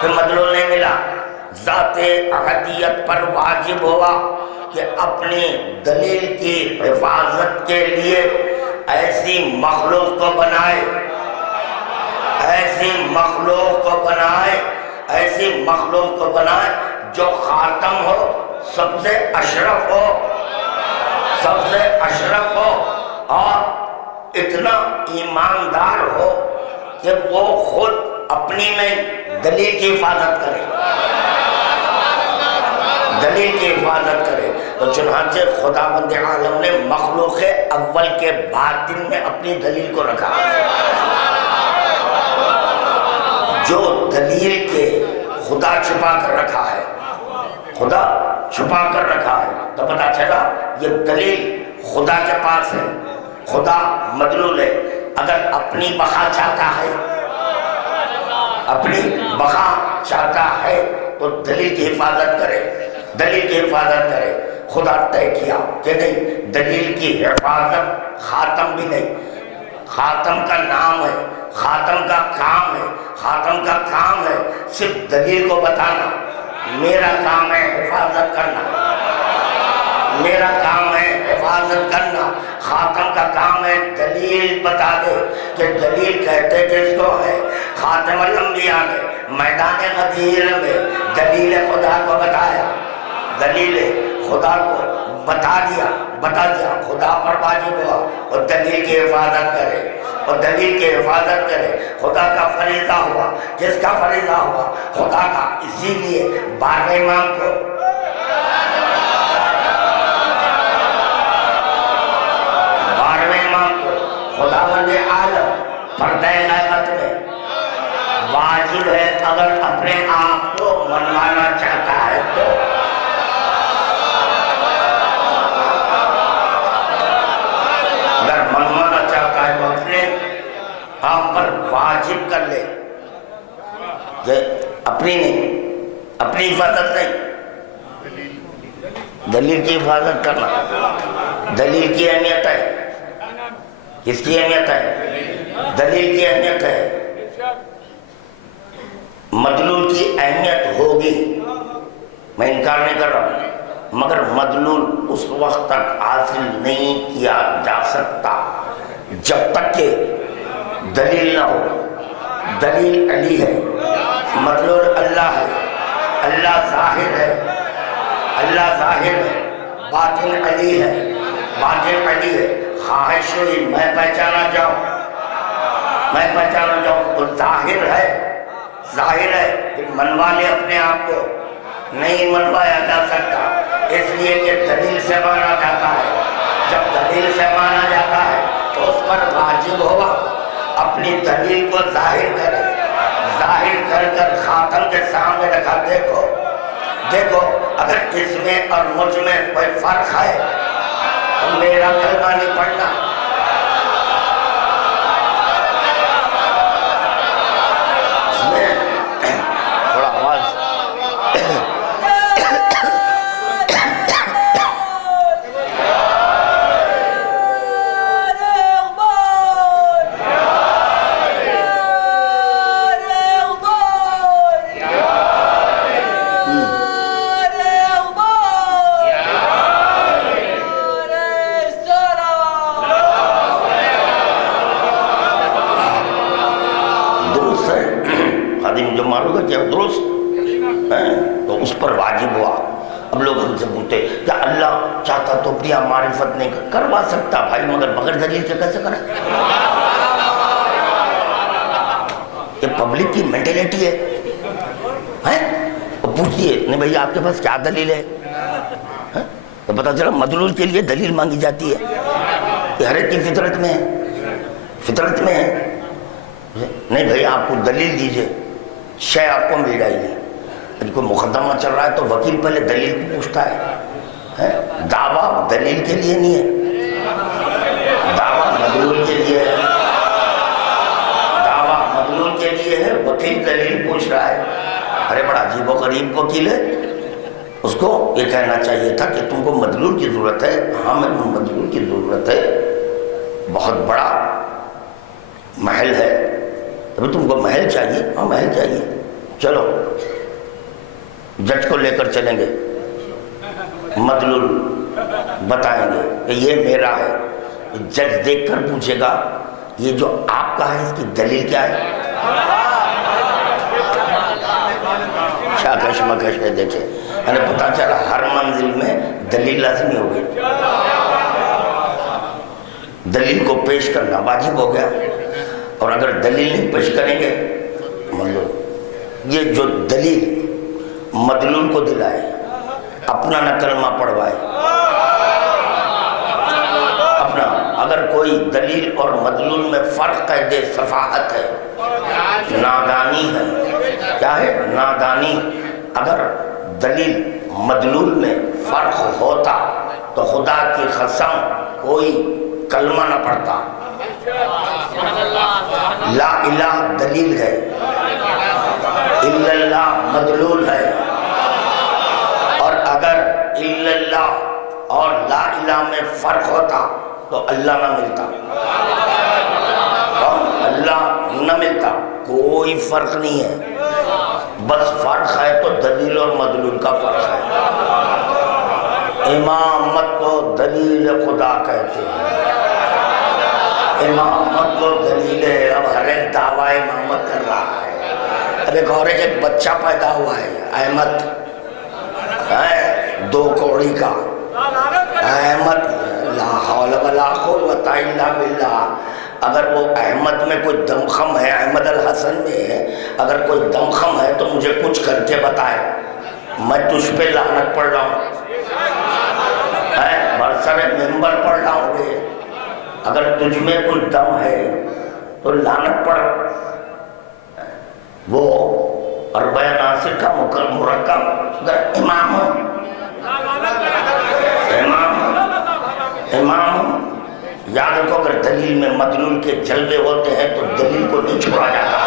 پھر مدلول نہیں ملا۔ ذات احدیت پر واجب ہوا کہ اپنی دلیل کی حفاظت کے لیے ایسی مخلوق کو بنائے، ایسی مخلوق کو بنائے، ایسی مخلوق کو بنائے جو خاتم ہو، سب سے اشرف ہو، سب سے اشرف ہو، اور اتنا ایماندار ہو کہ وہ خود اپنی نہیں دلیل کی حفاظت کرے، دلیل کی حفاظت کرے۔ تو چنانچہ خداوند عالم نے مخلوق اول کے باطن میں اپنی دلیل کو رکھا، جو دلیل کے خدا چھپا کر رکھا ہے، خدا چھپا کر رکھا ہے۔ تو پتا چلا یہ دلیل خدا کے پاس ہے، خدا مدلول ہے۔ اگر اپنی بقا چاہتا ہے، اپنی بقا چاہتا ہے تو دلیل کی حفاظت کرے، دلیل کی حفاظت کرے۔ خدا طے کیا کہ نہیں، دلیل کی حفاظت خاتم بھی نہیں، خاتم کا نام ہے، خاتم کا کام ہے، خاتم کا کام ہے صرف دلیل کو بتانا، میرا کام ہے حفاظت کرنا، میرا کام ہے حفاظت کرنا۔ خاتم کا کام ہے دلیل بتا دے کہ دلیل کہتے کس کو ہے؟ خاتم الانبیاء نے میدان غدیر میں دلیل خدا کو بتایا، دلیل خدا کو بتا دیا، خدا پر واجب ہوا اور دلیل کی حفاظت کرے، اور دلیل کی حفاظت کرے۔ خدا کا فریضہ ہوا، جس کا فریضہ ہوا خدا کا۔ اسی لیے 12 امام کو خداوند عالم پردہ غیبت میں واجب ہے، اگر اپنے آپ کو منوانا چاہتا ہے تو اگر منوانا چاہتا ہے تو اپنے آپ پر واجب کر لے کہ اپنی نہیں، اپنی حفاظت نہیں، دلیل کی حفاظت کرنا۔ دلیل کی اہمیت ہے، کس کی اہمیت ہے؟ دلیل کی اہمیت ہے۔ مدلول کی اہمیت ہوگی، میں انکار نہیں کر رہا ہوں، مگر مدلول اس وقت تک حاصل نہیں کیا جا سکتا جب تک کہ دلیل نہ ہو۔ دلیل علی ہے، مدلول اللہ ہے، اللہ ظاہر ہے، اللہ ظاہر ہے، باطن علی ہے، باطن علی ہے۔ خواہش ہوئی میں پہچانا جاؤں، وہ ظاہر ہے، ظاہر ہے، کہ منوا لے اپنے آپ کو، نہیں منوایا جا سکتا، اس لیے کہ دلیل سے مانا جاتا ہے۔ جب دلیل سے مانا جاتا ہے تو اس پر واجب ہوا اپنی دلیل کو ظاہر کرے، ظاہر کر خاتم کے سامنے رکھا۔ دیکھو اگر اس میں اور مجھ میں کوئی فرق ہے تو میرا کلمہ نہیں پڑھنا، اس میں تھوڑا آواز درست ہے تو اس پر واجب ہوا۔ اب لوگ ہم سے پوچھتے کیا اللہ چاہتا تو اپنی معرفت نہیں کروا سکتا؟ بھائی مگر بغیر دلیل سے کیسے کرے؟ یہ پبلک کی مینٹلٹی ہے، وہ پوچھتی ہے نہیں بھائی آپ کے پاس کیا دلیل ہے؟ تو پتا چلا مدلول کے لیے دلیل مانگی جاتی ہے، یہ ہر ایک کی فطرت میں ہے، فطرت میں ہے۔ نہیں بھائی آپ کو دلیل دیجئے، شے آپ کو مل جائے گی۔ کوئی مقدمہ چل رہا ہے تو وکیل پہلے دلیل کو پوچھتا ہے، دعویٰ دلیل کے لیے نہیں ہے، دعویٰ مدلول کے لیے ہے، دعویٰ مدلول کے لیے ہے، وکیل دلیل پوچھ رہا ہے۔ ارے بڑا عجیب و غریب وکیل ہے، اس کو یہ کہنا چاہیے تھا کہ تم کو مدلول کی ضرورت ہے۔ ہاں میں مدلول کی ضرورت ہے، بہت بڑا محل ہے، تمہیں تم کو محل چاہیے؟ ہاں محل چاہیے، چلو جج کو لے کر چلیں گے، مدلول بتائیں گے کہ یہ میرا ہے۔ جج دیکھ کر پوچھے گا یہ جو آپ کا ہے اس کی دلیل کیا ہے؟ شاکش مکش ہے، دیکھیں یعنی پتا چلا ہر منزل میں دلیل لازمی ہو گئی۔ دلیل کو پیش کرنا واجب ہو گیا، اور اگر دلیل نہیں پیش کریں گے مطلب یہ جو دلیل مدلول کو دلائے، اپنا نہ کلمہ پڑھوائے، اپنا، اگر کوئی دلیل اور مدلول میں فرق کہہ دے سفاہت ہے، نادانی ہے، کیا ہے؟ نادانی۔ اگر دلیل مدلول میں فرق ہوتا تو خدا کی قسم کوئی کلمہ نہ پڑھتا۔ لا الہ دلیل ہے، الا اللہ مدلول ہے، اور اگر الا اللہ اور لا الہ میں فرق ہوتا تو اللہ نہ ملتا، اللہ نہ ملتا۔ کوئی فرق نہیں ہے، بس فرق ہے تو دلیل اور مدلول کا فرق ہے۔ امامت کو دلیل خدا کہتے ہیں، امامت کو دلیل ہے۔ اب ہر ایک دعویٰ امامت کر رہا ہے۔ اب ایک اور ایک بچہ پیدا ہوا ہے احمد، دو کوڑی کا احمد، لا حول ولا قوت الا باللہ۔ اگر وہ احمد میں کوئی دمخم ہے، احمد الحسن میں اگر کوئی دمخم ہے تو مجھے کچھ کر کے بتائے، میں تجھ پہ لعنت پڑھ رہا ہوں، برسر ممبر پڑھ رہا ہوں گے۔ اگر تجھ میں کچھ دم ہے تو لعنت پڑھ۔ وہ اربع ناصر کا مرکب، اگر امام ہو، امام یاد رکھو، اگر دلیل میں مدلول کے جلوے ہوتے ہیں تو دلیل کو نہیں چھوڑا جاتا۔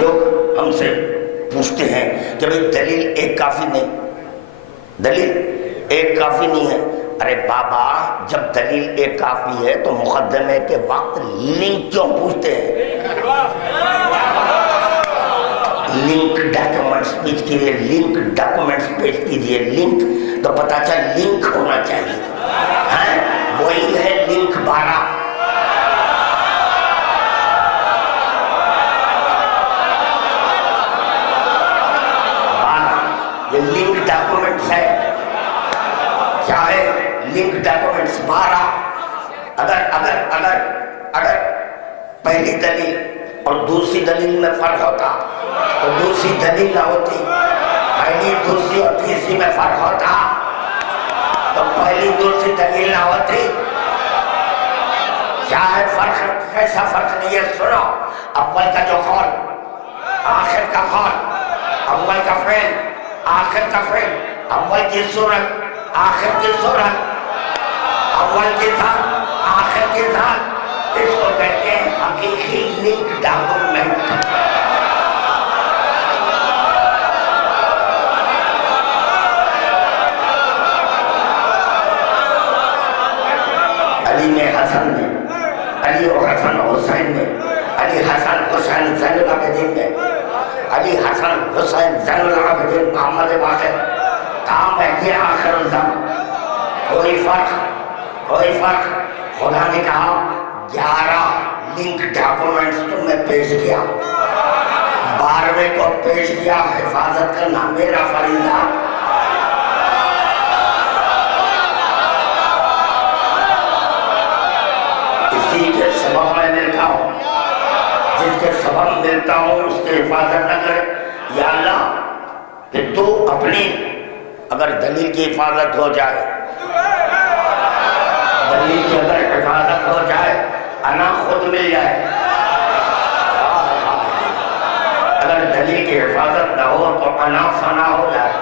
لوگ ہم سے پوچھتے ہیں کہ بھئی دلیل ایک کافی نہیں، دلیل ایک کافی نہیں ہے۔ ارے بابا، جب دلیل ایک کافی ہے تو مقدمے کے وقت لنک کیوں پوچھتے ہیں؟ لنک ڈاکومنٹس پیش کیجئے، لنک ڈاکومنٹس پیش کیجئے، لنک تو پتہ چل لنک ہونا چاہیے، وہی ہے لنک 12۔ یہ لنک ڈاکومنٹس ہے، کیا ہے؟ Link documents 12۔ اگر پہلی دلیل اور دوسری دلیل میں فرق ہوتا تو دوسری دلیل نہ ہوتی، پہلی، دوسری اور تیسری میں فرق ہوتا تو پہلی دوسری دلیل نہ ہوتی۔ کیا ہے فرق؟ کیسا فرق نہیں ہے؟ سنو، اول کا جو قول، آخر کا قول، اول کا فعل، آخر کا فعل، اول کی صورت، آخر کی صورت، اول کی ذات، آخر کی ذات، اس کو کہتے ہیں حقیقی لنک ڈاکومنٹ۔ علی میں، حسن میں، علی و حسن حسین میں، علی حسن حسین زین العابدین میں، علی حسن حسین زین العابدین محمد باقر، کام ہے یہ آخر الزمان۔ کوئی فرق۔ خدا نے کہا 11 لنک ڈاکومنٹس تمہیں پیش کیا، 12ویں کو پیش کیا، حفاظت کرنا میرا فریضہ۔ اسی کے سبب میں ملتا ہوں، جس کے سبب ملتا ہوں اس کی حفاظت نہ کرے۔ یا اللہ، کہ تو اپنی، اگر دلیل کی حفاظت ہو جائے، دلیل کی اگر حفاظت ہو جائے، انا خود مل جائے۔ اگر دلیل کی حفاظت نہ ہو تو انا فنا ہو جائے،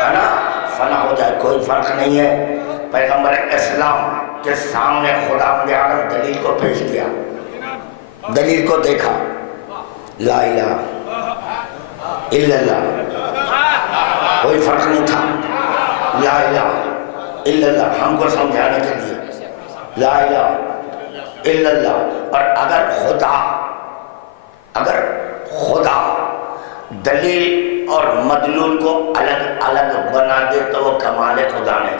انا فنا ہو جائے۔ کوئی فرق نہیں ہے۔ پیغمبر اسلام کے سامنے خدا عالم دلیل کو پیش کیا، دلیل کو دیکھا، لا الہ الا اللہ، کوئی فرق نہیں تھا۔ لا الہ الا اللہ ہم کو سمجھانے کے لیے، لا الہ الا اللہ۔ اور اگر خدا دلیل اور مدلول کو الگ الگ بنا دے تو وہ کمال خدا نے۔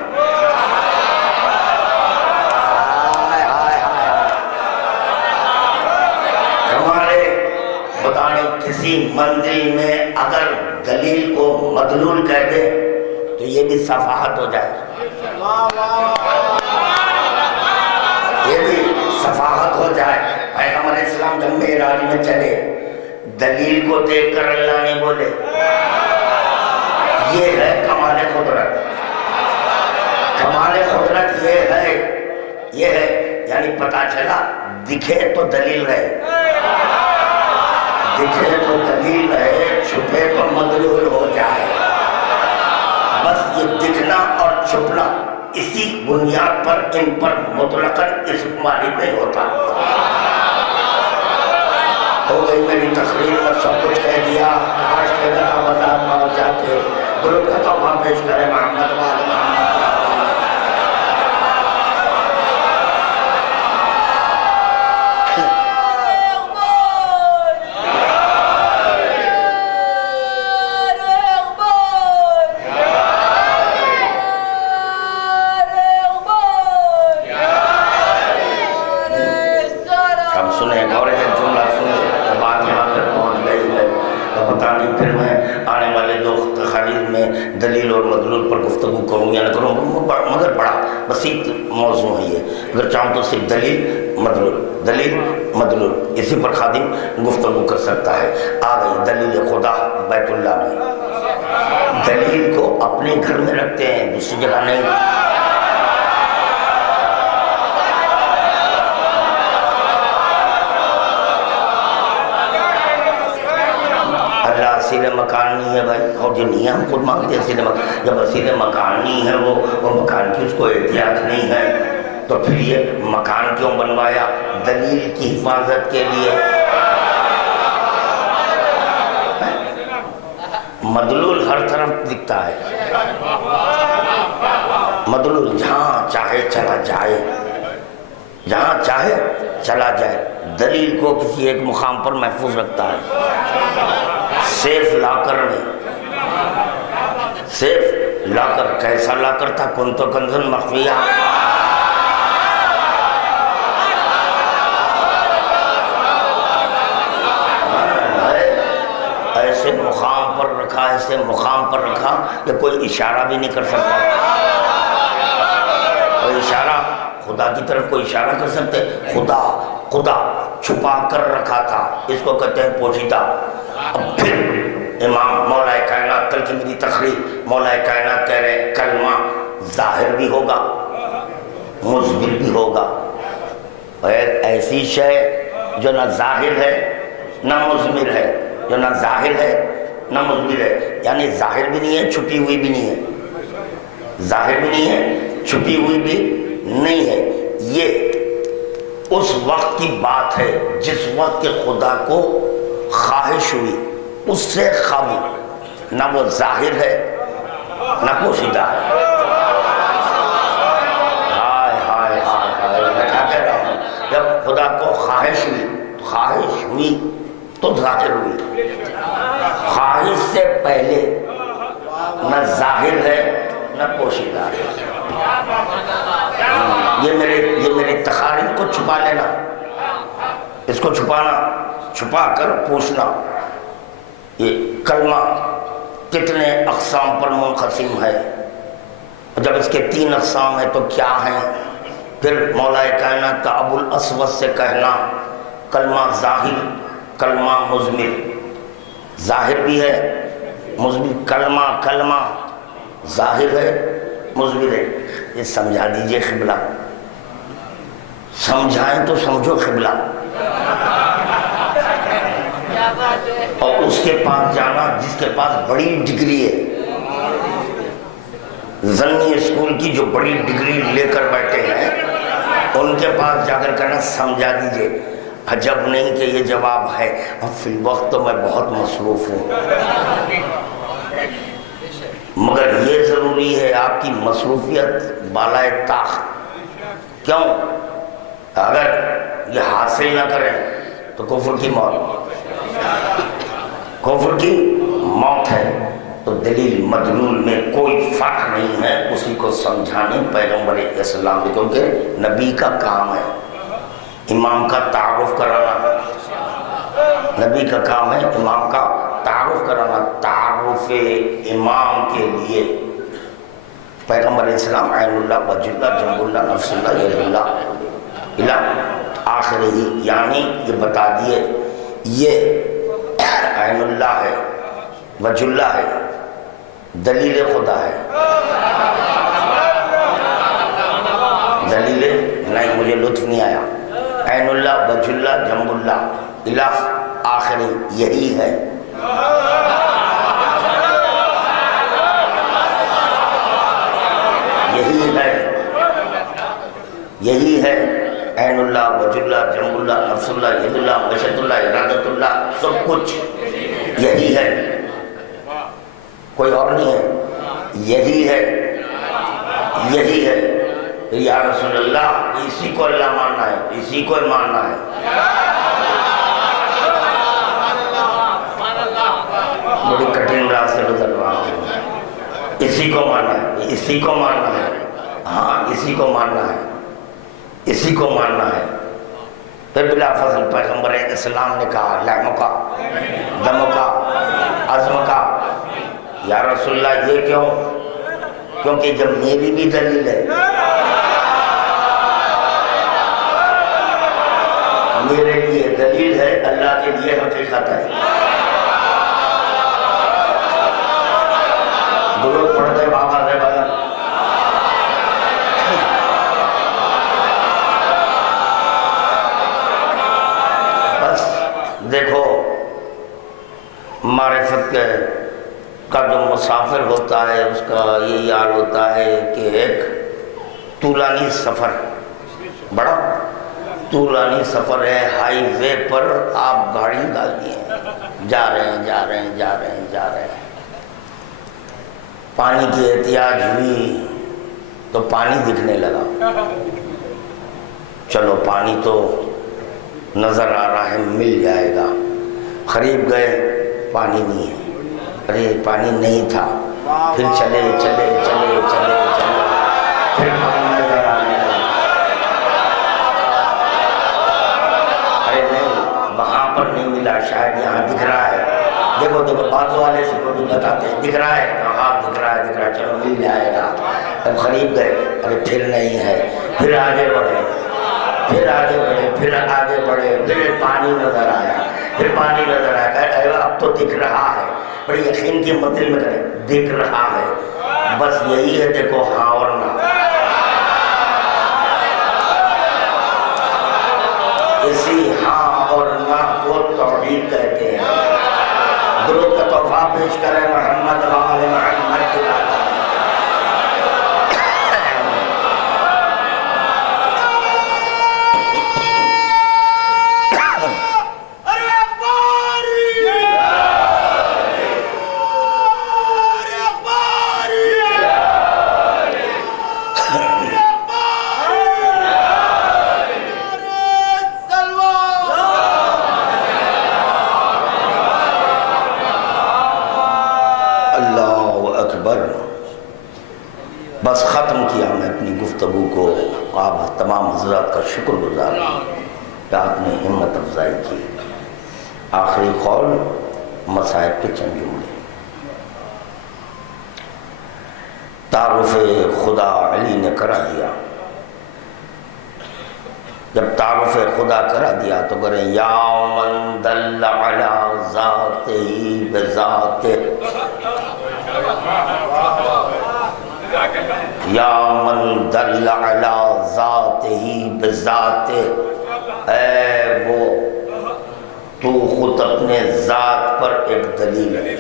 کمال خدا نے کسی منزل میں اگر دلیل کو مدلول کہہ دے تو یہ بھی صفاحت ہو جائے، یہ بھی صفاحت ہو جائے۔ پیغمبر اسلام جب معراج میں چلے، دلیل کو دیکھ کر اللہ نے بولے یہ ہے کمال قدرت، کمال قدرت یہ ہے، یعنی پتا چلا دکھے تو دلیل رہے، دکھے تو دلیل رہے، چھپے تو مدلول ہو جائے۔ بس یہ دکھنا اور چھپنا اسی بنیاد پر ان پر مطلقاً اسم واحد نہیں ہوتا۔ ہو گئی میری تقریر میں سب کچھ کہہ دیا، کاش کے ذرا وضاحت پہنچ جاتے۔ درود کا تحفہ پیش کریں محمد وآل محمد۔ دلیل اور مدلول پر گفتگو کروں یا نہ کروں، مگر بڑا بسیط موضوع ہے یہ، اگر چاہوں تو صرف دلیل مدلول اسی پر خادم گفتگو کر سکتا ہے۔ آ گئی دلیل خدا بیت اللہ میں، دلیل کو اپنے گھر میں رکھتے ہیں، دوسری جگہ نہیں۔ اسیر مکان نہیں ہے بھائی، اور جو نہیں ہے ہم خود مانگتے ہیں جب اسیر مکان نہیں ہے وہ مکان کی اس کو احتیاط نہیں ہے تو پھر یہ مکان کیوں بنوایا؟ دلیل کی حفاظت کے لیے۔ مدلول ہر طرف دکھتا ہے، مدلول جہاں چاہے چلا جائے، جہاں چاہے چلا جائے، دلیل کو کسی ایک مقام پر محفوظ رکھتا ہے۔ سیف لاکر میں، سیف لاکر کیسا لاکر تھا؟ کنت کنزن مخفیہ، ایسے مقام پر رکھا، ایسے مقام پر رکھا کہ کوئی اشارہ بھی نہیں کر سکتا۔ کوئی اشارہ خدا کی طرف کوئی اشارہ کر سکتے؟ خدا چھپا کر رکھا تھا، اس کو کہتے ہیں پوشیدہ۔ اب پھر امام مولا کائنات، کل کی میری تقریر، مولا کائنات کہہ رہے کلمہ ظاہر بھی ہوگا مظہر بھی ہوگا، اور ایک ایسی شے جو نہ ظاہر ہے نہ مظہر ہے، جو نہ ظاہر ہے نہ مظہر ہے، یعنی ظاہر بھی نہیں ہے چھپی ہوئی بھی نہیں ہے، ظاہر بھی نہیں ہے چھپی ہوئی بھی نہیں ہے۔ یہ اس وقت کی بات ہے جس وقت کہ خدا کو خواہش ہوئی اس سے خالی، نہ وہ ظاہر ہے نہ پوشیدہ ہے۔ ہائے ہائے ہائے ہائے، میں کیا کہہ رہا ہوں؟ جب خدا کو خواہش ہوئی تو ظاہر ہوئی، خواہش سے پہلے نہ ظاہر ہے نہ پوشیدہ ہے۔ یہ میری تقاریر کو چھپا لینا، اس کو چھپانا، چھپا کر پوچھنا۔ یہ کلمہ کتنے اقسام پر منقسم ہے؟ جب اس کے 3 اقسام ہیں تو کیا ہیں؟ پھر مولا کائنات کا ابو الاسود سے کہنا کلمہ ظاہر، کلمہ مضمر، ظاہر بھی ہے مضمر، کلمہ ظاہر ہے مضمر ہے۔ یہ سمجھا دیجئے قبلہ، سمجھائیں تو سمجھو قبلہ۔ اور اس کے پاس جانا جس کے پاس بڑی ڈگری ہے، ضمنی اسکول کی جو بڑی ڈگری لے کر بیٹھے ہیں، ان کے پاس جا کر کہنا سمجھا دیجئے۔ عجب نہیں کہ یہ جواب ہے، اب فی الوقت تو میں بہت مصروف ہوں، مگر یہ ضروری ہے آپ کی مصروفیت بالائے طاق۔ کیوں؟ اگر یہ حاصل نہ کریں تو کفر کی موت ہے۔ تو دلیل مدلول میں کوئی فرق نہیں ہے، اسی کو سمجھانے پیغمبر اسلام، کیونکہ نبی کا کام ہے امام کا تعارف کرانا، نبی کا کام ہے امام کا تعارف کرانا۔ تعارف تعارف امام کے لیے پیغمبر اسلام عین اللہ وجہ اللہ جنب اللہ نفس اللہ ید اللہ الہ آخری ہی، یعنی یہ بتا دیے یہ عین اللہ ہے، وجہ اللہ ہے، دلیل خدا ہے۔ دلیل نہیں، مجھے لطف نہیں آیا۔ عین اللہ وجہ اللہ جنب اللہ الہ آخری یہی ہے۔ یہی ہے عین اللہ وجہ اللہ جنب اللہ نفس اللہ ید اللہ مشیت اللہ ارادت اللہ، سب کچھ یہی ہے، کوئی اور نہیں ہے، یہی ہے، یہی ہے۔ یا رسول اللہ اسی کو اللہ ماننا ہے، اسی کو ماننا ہے۔ بڑی کٹھن راستے گزر رہا ہوں، اسی کو ماننا ہے، اسی کو ماننا ہے، ہاں اسی کو ماننا ہے، اسی کو ماننا ہے۔ پھر بلا فضل پیغمبر اسلام نے کہا لحم کا دم کا عزم کا، یا رسول اللہ یہ کیوں؟ کیونکہ جب میری بھی دلیل ہے، میرے لیے دلیل ہے، اللہ کے لیے حقیقت ہے۔ درود پڑھتے بابا سے بدل بس دیکھو، معرفت کا جو مسافر ہوتا ہے اس کا یہ حال ہوتا ہے کہ ایک طولانی سفر، بڑا طولانی سفر ہے، ہائی وے پر آپ گاڑی ڈال دیے ہیں، جا رہے ہیں جا رہے ہیں جا رہے ہیں جا رہے ہیں، پانی کی احتیاج ہوئی تو پانی دکھنے لگا، چلو پانی تو نظر آ رہا ہے مل جائے گا، قریب گئے پانی نہیں ہے، ارے پانی نہیں تھا، پھر چلے چلے چلے چلے چلے پھر پانی نظر آنے لگا، ارے نہیں وہاں پر نہیں ملا، شاید یہاں دکھ رہا ہے، دیکھو دیکھو بازو والے سے کو بھی بتاتے ہیں دکھ رہا ہے، ہاں دکھ رہا ہے چلو مل جائے گا، اب قریب گئے، ارے پھر نہیں ہے، پھر آگے بڑھے، پھر آگے بڑھے، پھر آگے بڑھے، پھر پانی نظر آیا، پھر پانی نظر آیا، کہ اب تو دکھ رہا ہے، بڑی یقین کی منزل میں کریں دکھ رہا ہے، بس یہی ہے، دیکھو ہاں اور نہ، اسی ہاں اور نہ کو توحید کہتے ہیں۔ درود کا تحفہ پیش کریں محمد و آل محمد کی بات۔ بس ختم کیا میں اپنی گفتگو کو، آپ تمام حضرات کا شکر گزار کہ آپ نے ہمت افزائی کی۔ آخری قول مصائب کے چند جملے۔ تعارف خدا علی نے کرا دیا، جب تعارف خدا کرا دیا تو کریں یا من دل علی ذاتہ بذاتہ، یا من دل علی ذاتہ بذاتہ، اے وہ تو خود اپنے ذات پر ایک دلیل ہے۔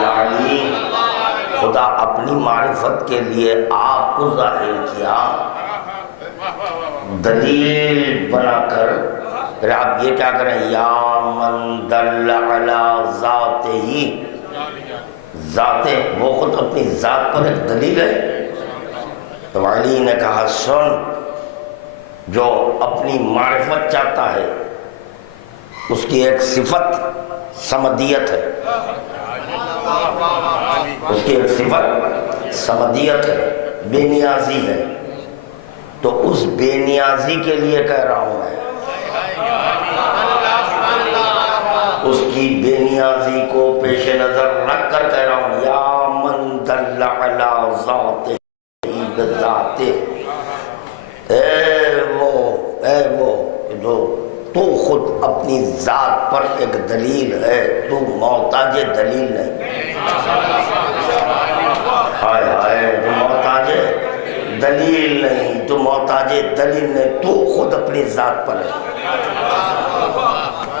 یعنی خدا اپنی معرفت کے لیے آپ کو ظاہر کیا دلیل بنا کر، پھر آپ یہ کیا کریں یا من دل علی ذاتہ، ذات وہ خود اپنی ذات پر ایک دلیل ہے۔ تو علی نے کہا سن، جو اپنی معرفت چاہتا ہے اس کی ایک صفت صمدیت ہے، اس کی ایک صفت صمدیت ہے، بے نیازی ہے، تو اس بے نیازی کے لیے کہہ رہا ہوں میں، اس کی بے نیازی کو پیش نظر رکھ کر کہہ رہا ہوں، یا من دل علی ذاتہ بذاتہ، اے وہ جو تو خود اپنی ذات پر ایک دلیل ہے، تو محتاج دلیل نہیں۔ ہائے ہائے، تو محتاج دلیل نہیں، تو محتاج دلیل نہیں، تو خود اپنی ذات پر ہے،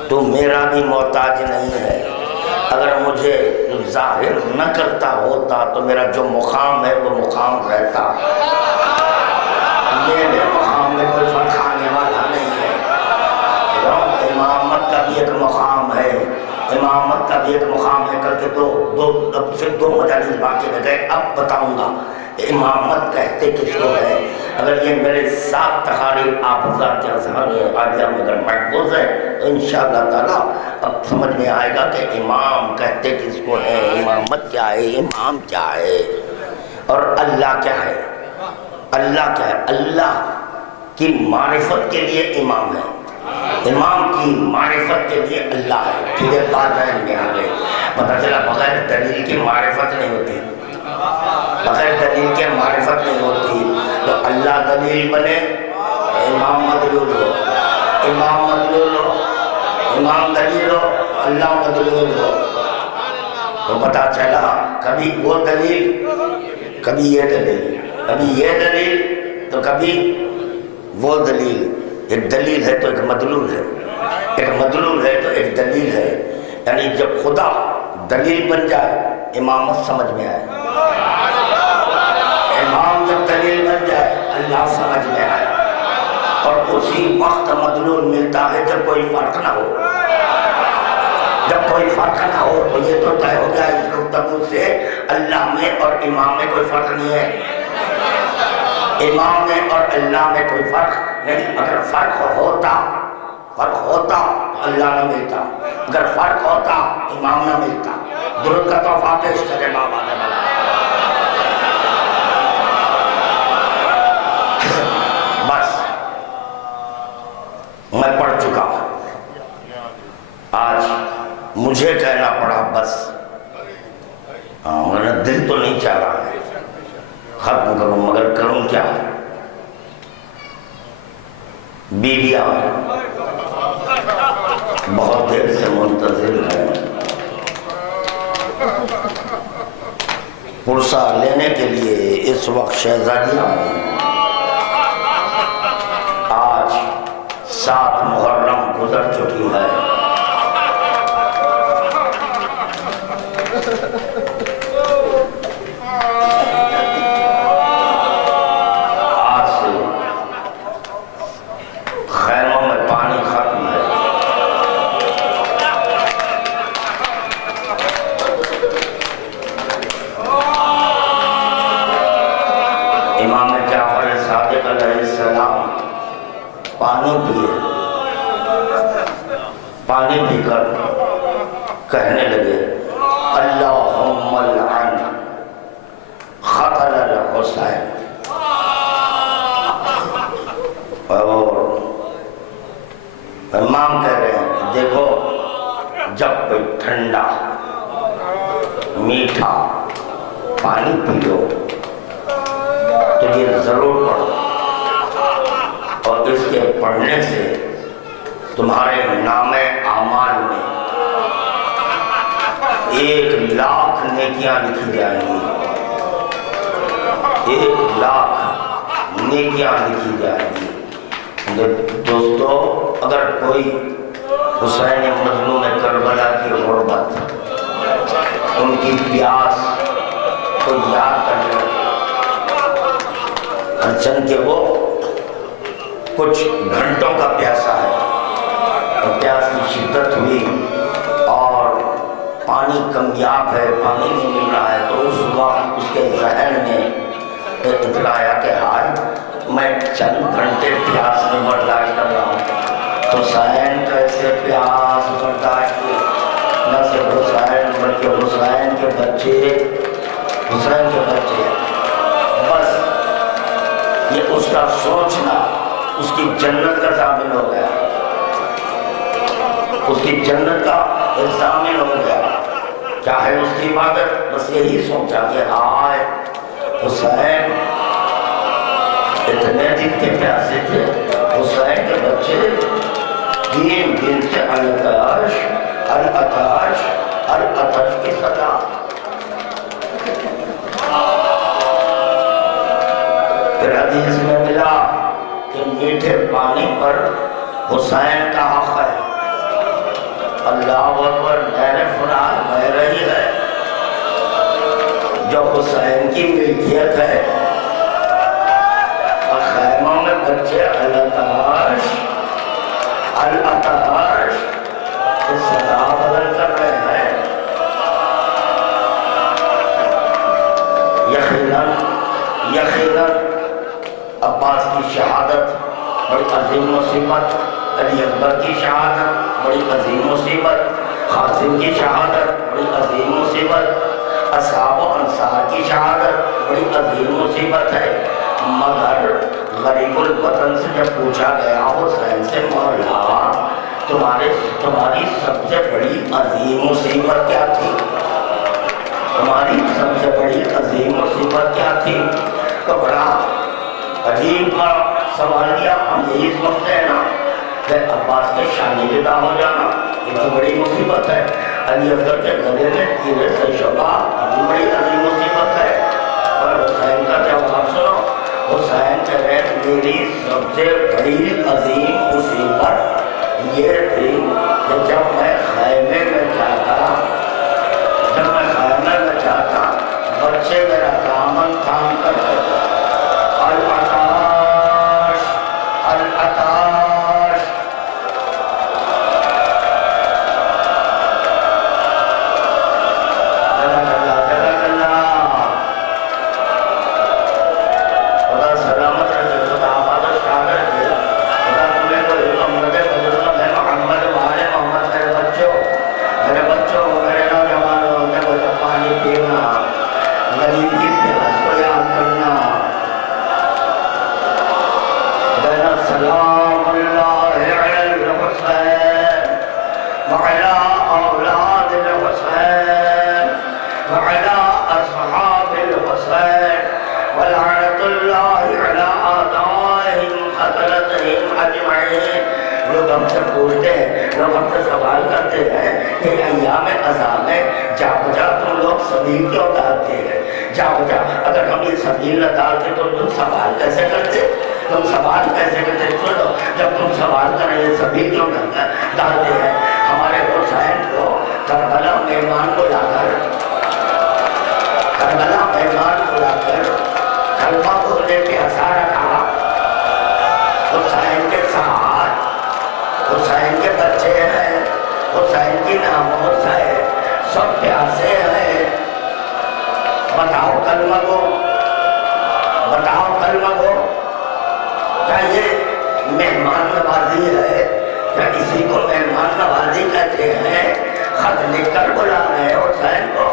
تو میرا بھی محتاج نہیں ہے۔ اگر مجھے ظاہر نہ کرتا ہوتا تو میرا جو مقام ہے وہ مقام رہتا۔ میرے مقام میں کوئی فرق آنے والا نہیں ہے۔ امامت کا بھی ایک مقام ہے، امامت کا بھی ایک مقام ہے۔ کر کے اب سے 2 مجالس باقی رہ گئے، اب بتاؤں گا امامت کہتے کس کو ہے۔ اگر یہ میرے 7 تقاریر آپ حضرات کے اذہان عالیہ میں اگر محفوظ ہے تو انشاءاللہ تعالیٰ اب سمجھ میں آئے گا کہ امام کہتے کس کو ہے، امامت کیا ہے، امام کیا ہے، اور اللہ کیا ہے۔ اللہ کیا ہے؟ اللہ کی معرفت کے لیے امام ہے، امام کی معرفت کے لیے اللہ ہے۔ پھر ایک بات ذہن میں آ گئی، پتہ چلا بغیر دلیل کی معرفت نہیں ہوتی، بغیر دلیل کے معرفت نہیں ہوتی۔ تو اللہ دلیل بنے، امام مدلول ہو، امام مدلول ہو، امام دلیل ہو، اللہ مدلول ہو۔ تو پتہ چلا کبھی وہ دلیل، کبھی یہ دلیل، کبھی یہ دلیل تو کبھی وہ دلیل۔ ایک دلیل ہے تو ایک مدلول ہے، ایک مدلول ہے تو ایک دلیل ہے۔ یعنی جب خدا دلیل بن جائے امامت سمجھ میں آئے، امام جب دلیل بن جائے اللہ سمجھ میں آئے، اور اسی وقت مدلول ملتا ہے جب کوئی فرق نہ ہو۔ جب کوئی فرق نہ ہو تو یہ تو طے ہو جائے اس گفتگو سے اللہ میں اور امام میں کوئی فرق نہیں ہے، امام میں اور اللہ میں کوئی فرق نہیں۔ اگر فرق ہوتا تو اللہ نہ ملتا، اگر فرق ہوتا امام نہ ملتا۔ درود کا تحفہ پیش کرے بابا نے بنا۔ بس میں پڑھ چکا ہوں، آج مجھے کہنا پڑا بس۔ میرا دل تو نہیں چاہ رہا ہے ختم کروں، مگر کروں کیا؟ بیویاں بہت دیر سے منتظر ہیں پرسہ لینے کے لیے۔ اس وقت شہزادیاں آج 7 محرم گزر چکی ہے، پانی پی کر کہنے لگے اللہم لعن قتل الحسین۔ اور امام کہہ رہے ہیں دیکھو جب کوئی ٹھنڈا میٹھا پانی پی لو تو یہ ضرور پڑھو، اور اس کے پڑھنے سے تمہارے نام اعمال میں 1,00,000 نیکیاں لکھی جائیں گی، 1,00,000 نیکیاں لکھی جائیں گی۔ دوستو اگر کوئی حسین مظلوم کربلا کی غربت، ان کی پیاس کو یاد کر لے، چنانچہ وہ کچھ گھنٹوں کا پیاسا ہے، اور پیاس کی شدت ہوئی اور پانی کمیاب ہے، پانی نہیں مل رہا ہے، تو اس وقت اس کے ذہن میں اطلاع آیا کہ ہائے میں چند گھنٹے پیاس میں برداشت کر رہا ہوں، حسین کیسے پیاس برداشت کی؟ نہ صرف حسین بلکہ حسین کے بچے، بس یہ اس کا سوچنا اس کی جنت کا ضامن ہو گیا، اس کی جنت کا شامل ہو گیا، چاہے اس کی عبادت بس یہی سوچا کہ ہائے حسین اتنے دن کے پیاسے تھے، حسین کے بچے 3 دن سے العطش العطش العطش کی صدا۔ پھر حدیث میں ملا کہ میٹھے پانی پر حسین کا حق ہے، اللہ اکبر، نہر فرات بہہ رہی ہے جو حسین کی ملکیت ہے، اور خیموں میں بچے العطش العطش کی صدا بدل کر رہے ہیں۔ یقیناً عباس کی شہادت بڑی عظیم مصیبت، علی اکبر کی شہادت بڑی عظیم مصیبت، قاسم کی شہادت بڑی عظیم مصیبت، اصحاب و انصار کی شہادت بڑی عظیم مصیبت ہے، مگر غریب الوطن سے جب پوچھا گیا حسین سے مولا تمہاری سب سے بڑی عظیم مصیبت کیا تھی، تمہاری سب سے بڑی عظیم مصیبت کیا تھی، تو بڑا عجیب سوال کیا۔ ہم یہی سمجھتے ہیں نا کہ عباس کے شانی جدا ہو جانا اتنی بڑی مصیبت ہے، علی اکبر کے گلے میں تیرے سے شعبہ اتنی بڑی عظیم مصیبت ہے، اور حسین کا جواب سنو، حسین کہہ رہے میری سب سے بڑی عظیم مصیبت یہ تھی کہ جب میں خیمے میں جاتا بچے میرا دامن تھام کر العطش العطش، خدا سلامت رکھے، خدا آباد شاد رکھے، خدا تمہیں کو امت بزرگ میں محمد والے محمد میرے بچوں میرے نوجوانوں میں کو جب پانی پینا، غریب کی پیاس کو یاد کرنا، دینا سلام اللہ علی الحسین وعلی اولاد الحسین وعلی اصحاب الحسین ولعنت اللہ علی اعدائهم قتلتهم اجمعین۔ لوگ ہم سے پوچھتے ہیں، لوگ ہم سے سوال کرتے ہیں کہ ایام عذاب میں جا بجا تم لوگ سبیل کیوں ڈالتے ہیں، جا بجا اگر ہم یہ سبیل نہ ڈالتے تو تم سوال کیسے کرتے، تم سوال کیسے کرتے؟ سنو، جب تم سوال کریں یہ سبیل کیوں ڈالتے ہیں، ہمارے حسین کو کربلا مہمان کو لا کر کلمہ بولنے پہ ہنسا رکھا، حسین کے ساتھ حسین کے بچے ہیں، حسین کی ناموس ہے، سب پیاسے ہیں، بتاؤ کلمہ کو، کیا یہ مہمان نوازی ہے؟ کیا اسی کو مہمان نوازی کہتے ہیں؟ خط لکھ کر بلا رہے حسین کو،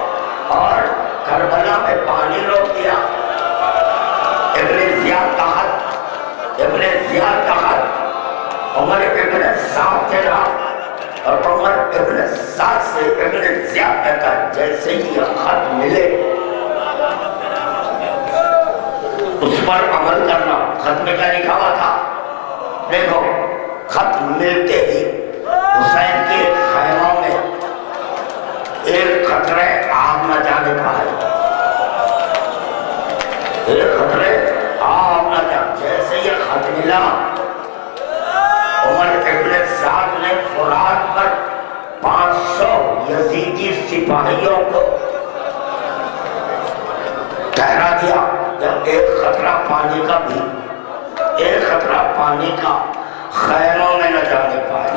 اور کربلا میں پانی روک دیا۔ ابن زیاد کا خط عمر ابن سعد کے نام، اور عمر ابن سعد سے ابن زیاد کہتا ہے جیسے ہی یہ خط ملے اس پر عمل کرنا۔ خط میں کیا لکھا ہوا تھا؟ دیکھو، خط ملتے ہی حسین کے خیموں میں ایک خطرے آگ نہ جانے پائے، ایک خطرے آگ نہ جانے۔ جیسے یہ خط ملا عمر ابن سعد نے فرات پر 500 یزیدی سپاہیوں کو ٹھہرا دیا، جب ایک خطرہ پانی کا بھی، ایک خطرہ پانی کا خیموں میں نہ جانے پائے۔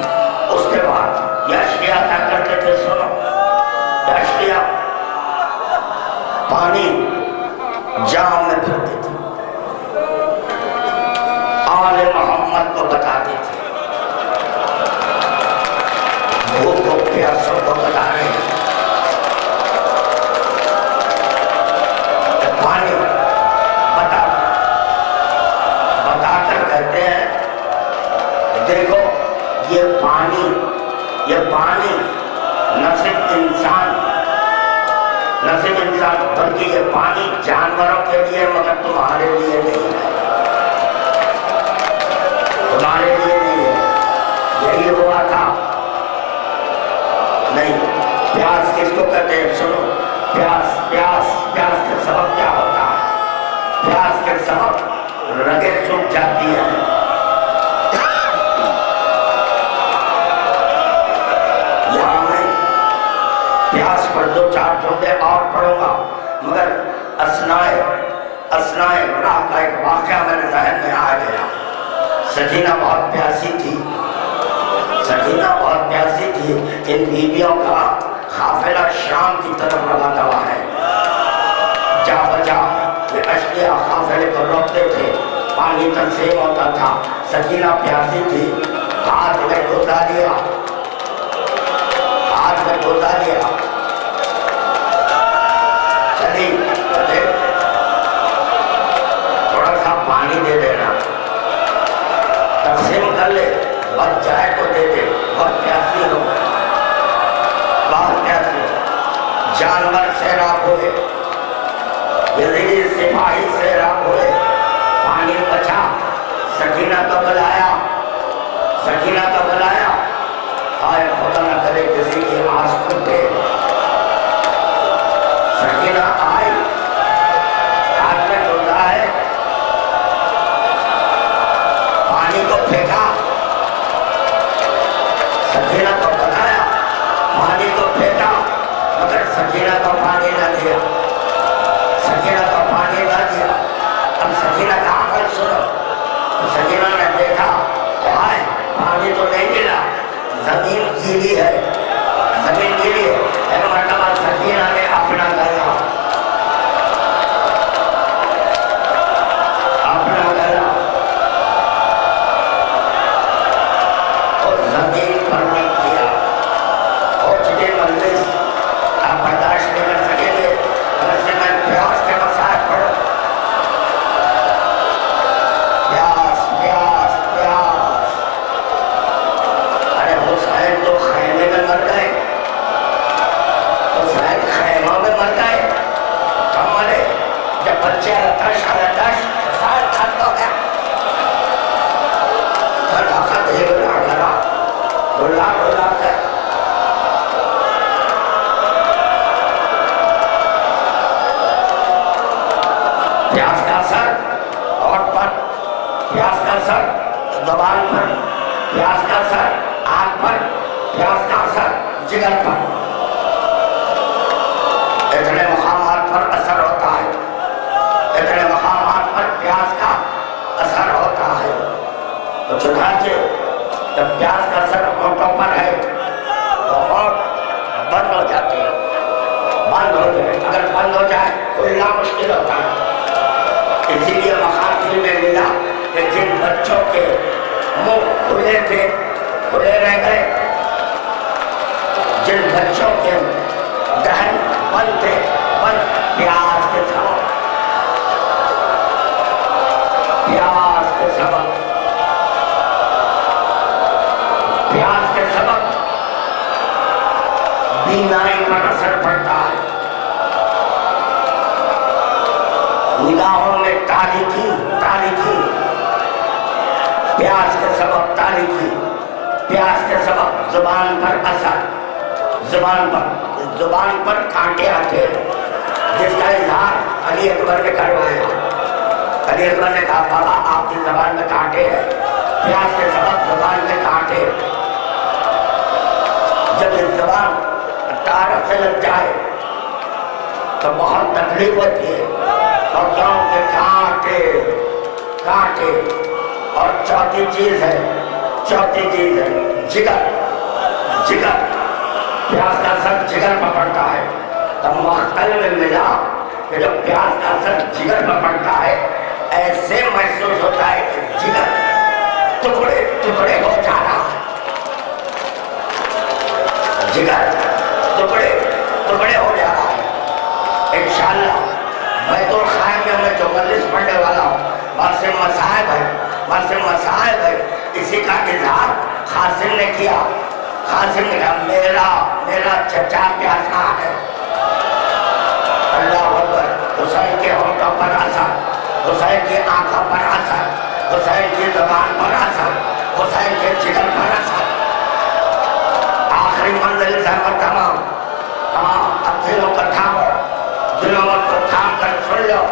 اس کے بعد یشیا کیا کرتے تھے؟ سنو، یشیا پانی جام میں بھرتے تھے، آل محمد کو بتاتے تھے، بھوک کو پیاسوں کو بتا رہے ہیں، پانی بتا کر کہتے ہیں دیکھو یہ پانی نہ صرف انسان بلکہ یہ پانی جانوروں کے لیے مگر تمہارے لیے نہیں ہے، تمہارے لیے نہیں ہے۔ یہی ہوا تھا نہیں۔ پیاس کس کو کہتے ہیں؟ سنو، پیاس کے سبب کیا ہوتا ہے؟ پیاس کے سبب رگیں سوکھ جاتی ہیں۔ یہاں میں پیاس پر دو چار جملے اور پڑھوں گا، مگر اثنائے راہ کا ایک واقعہ میرے ذہن میں آ گیا۔ سکینہ بہت پیاسی تھی، ان بیویوں کا قافلہ شام کی طرف روانہ ہوا ہے۔ جا بجا یہ اشقیاء قافلے کو روکتے تھے، پانی تقسیم ہوتا تھا۔ سکینہ پیاسی تھی، ہاتھ میں گوزا لیا، چلی تھوڑا سا پانی دے دینا، تقسیم کر لے، بچ جائے تو دے دے، بہت پیاسی ہو، بہت پیاسی ہو۔ جانور سیراب ہوئے، یزیدی سپاہی سیراب ہوئے، پانی بچا، سکینہ کو بلایا، آئے خدا نہ کرے کسی کی آس پھوٹے۔ سکینہ آئی، ہاتھ میں گوزا ہے، پانی کو پھینکا، سکینہ کو بتایا، پانی کو پھینکا، مگر سکینہ کو پانی نہ دیا، اب سکینہ کا عقل سنو۔ سکینہ نے دیکھا ہائے پانی تو نہیں ملا، زمین گیلی ہے، ایک مرتبہ سکینہ نے اپنا گلا اور زمین پر نہیں کیا۔ اور چلے مجلس آپ برداشت نہیں کر سکیں گے، اگر سے میں پیاس کے مسائل پڑھوں، پیاس ارے حسین تو خیمے میں مر گئے، حسین خیمہ میں مر گئے، کم مرے جب بچے رتش حسین ختم ہو گیا، ہلاکت ہی بلا کر پیاس کا اثر ہونٹ پر، پیاس کا اثر زبان پر، پیاس کا اثر آنکھ پر، پیاس کا اثر جگر پر، اتنے مقامات پر اثر ہوتا ہے، اتنے مقامات پر پیاس کا اثر ہوتا ہے۔ تو چنانچہ جب پیاس کا اثر ہونٹوں پر ہے تو ہونٹ بند ہو جاتے ہیں، اگر بند ہو جائے کھلنا مشکل ہوتا ہے۔ اسی لیے مخاطب میں ملا کہ جن بچوں کے منہ کھلے تھے کھلے رہ گئے، جن بچوں کے دہن بند تھے بند، پیاس کے سبب بینائی پر اثر پڑتا ہے، نگاہوں میں تاریکی، پیاس کے سبب تاریکی، پیاس کے سبب زبان پر اثر، زبان پر کانٹے آتے ہیں، جس کا اظہار علی اکبر نے کروایا۔ علی اکبر نے کہا بابا آپ کی زبان میں کانٹے ہیں، پیاس کے سبب زبان میں کانٹے۔ جب اس زبان تارک سے لگ جائے تو بہت تکلیف ہوتی ہے، اور کیوں کہ کانٹے اور چوتھی چیز ہے جگر، پیاس کا اثر جگر پر پڑتا ہے۔ تو مختل میں ملا کہ جب پیاس کا اثر جگر پر پڑتا ہے ایسے محسوس ہوتا ہے کہ جگر ٹکڑے ٹکڑے ہو جا رہا ہے، جگر ٹکڑے ٹکڑے ہو جا رہا ہے۔ انشاءاللہ بیت الخائم میں میں جو مجلس پڑھنے والا ہوں وہاں سے مصائب ہے، اسی کا اظہار قاسم نے کیا۔ قاسم نے کہا میرا چچا پیاسا ہے، حسین کی آنکھوں پر اثر، حسین کی زبان پر اثر، حسین کے جگر پر اثر۔ آخری منزل زحمت تمام، ہاں اب دلوں کو تھامو، دلوں کو تھام کر سن لو،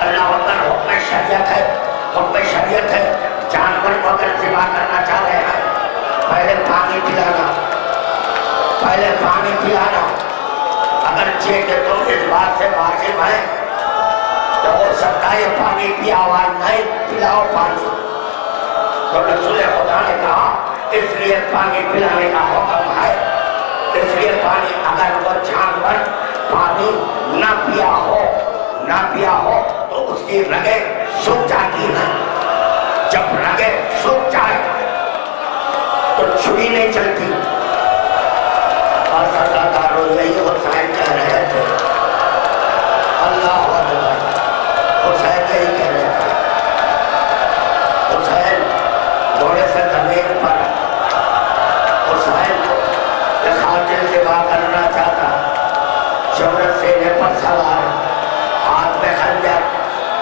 اللہ اکبر حکم شریعت ہے، حکم شریعت ہے۔ جانور کو اگر ذبح کرنا چاہ رہے ہیں پہلے پانی پلانا، پہلے پانی پلانا۔ اگرچہ کہ تم اس بات سے واقف ہیں تو ہو سکتا ہے یہ پانی پیا ہوا نہیں، پلاؤ پانی۔ تو رسول خدا نے کہا اس لیے پانی پلانے کا حکم ہے، اس لیے پانی اگر وہ جانور پانی نہ پیا ہو، نہ پیا ہو تو اس کی رگیں سوکھ جاتی ہیں۔ جب رگیں سوکھ جائے تو چھری نہیں چلتی۔ اور سرداروں یہی حسین کہہ رہے تھے، اللہ اکبر، حسین یہی کہہ رہے تھے۔ حسین گھوڑے سے زمین پر، حسین کو خاتل ذبح کرنا چاہتا، شہرت سینے پر سوار، ہاتھ میں خنجر۔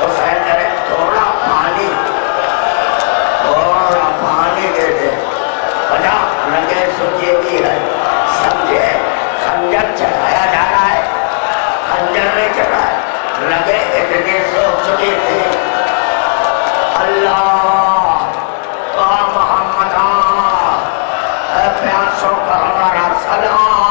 حسین کرے تھوڑا پانی دے دے، بجا رگیں سوکھی ہوئی ہے، سمجھے خنجر چڑھایا جا رہا ہے، خنجر نہیں چڑھا ہے، رگیں اتنی سوکھ چکی تھی۔ اللہ محمد اے پیاسوں کا ہمارا سلام۔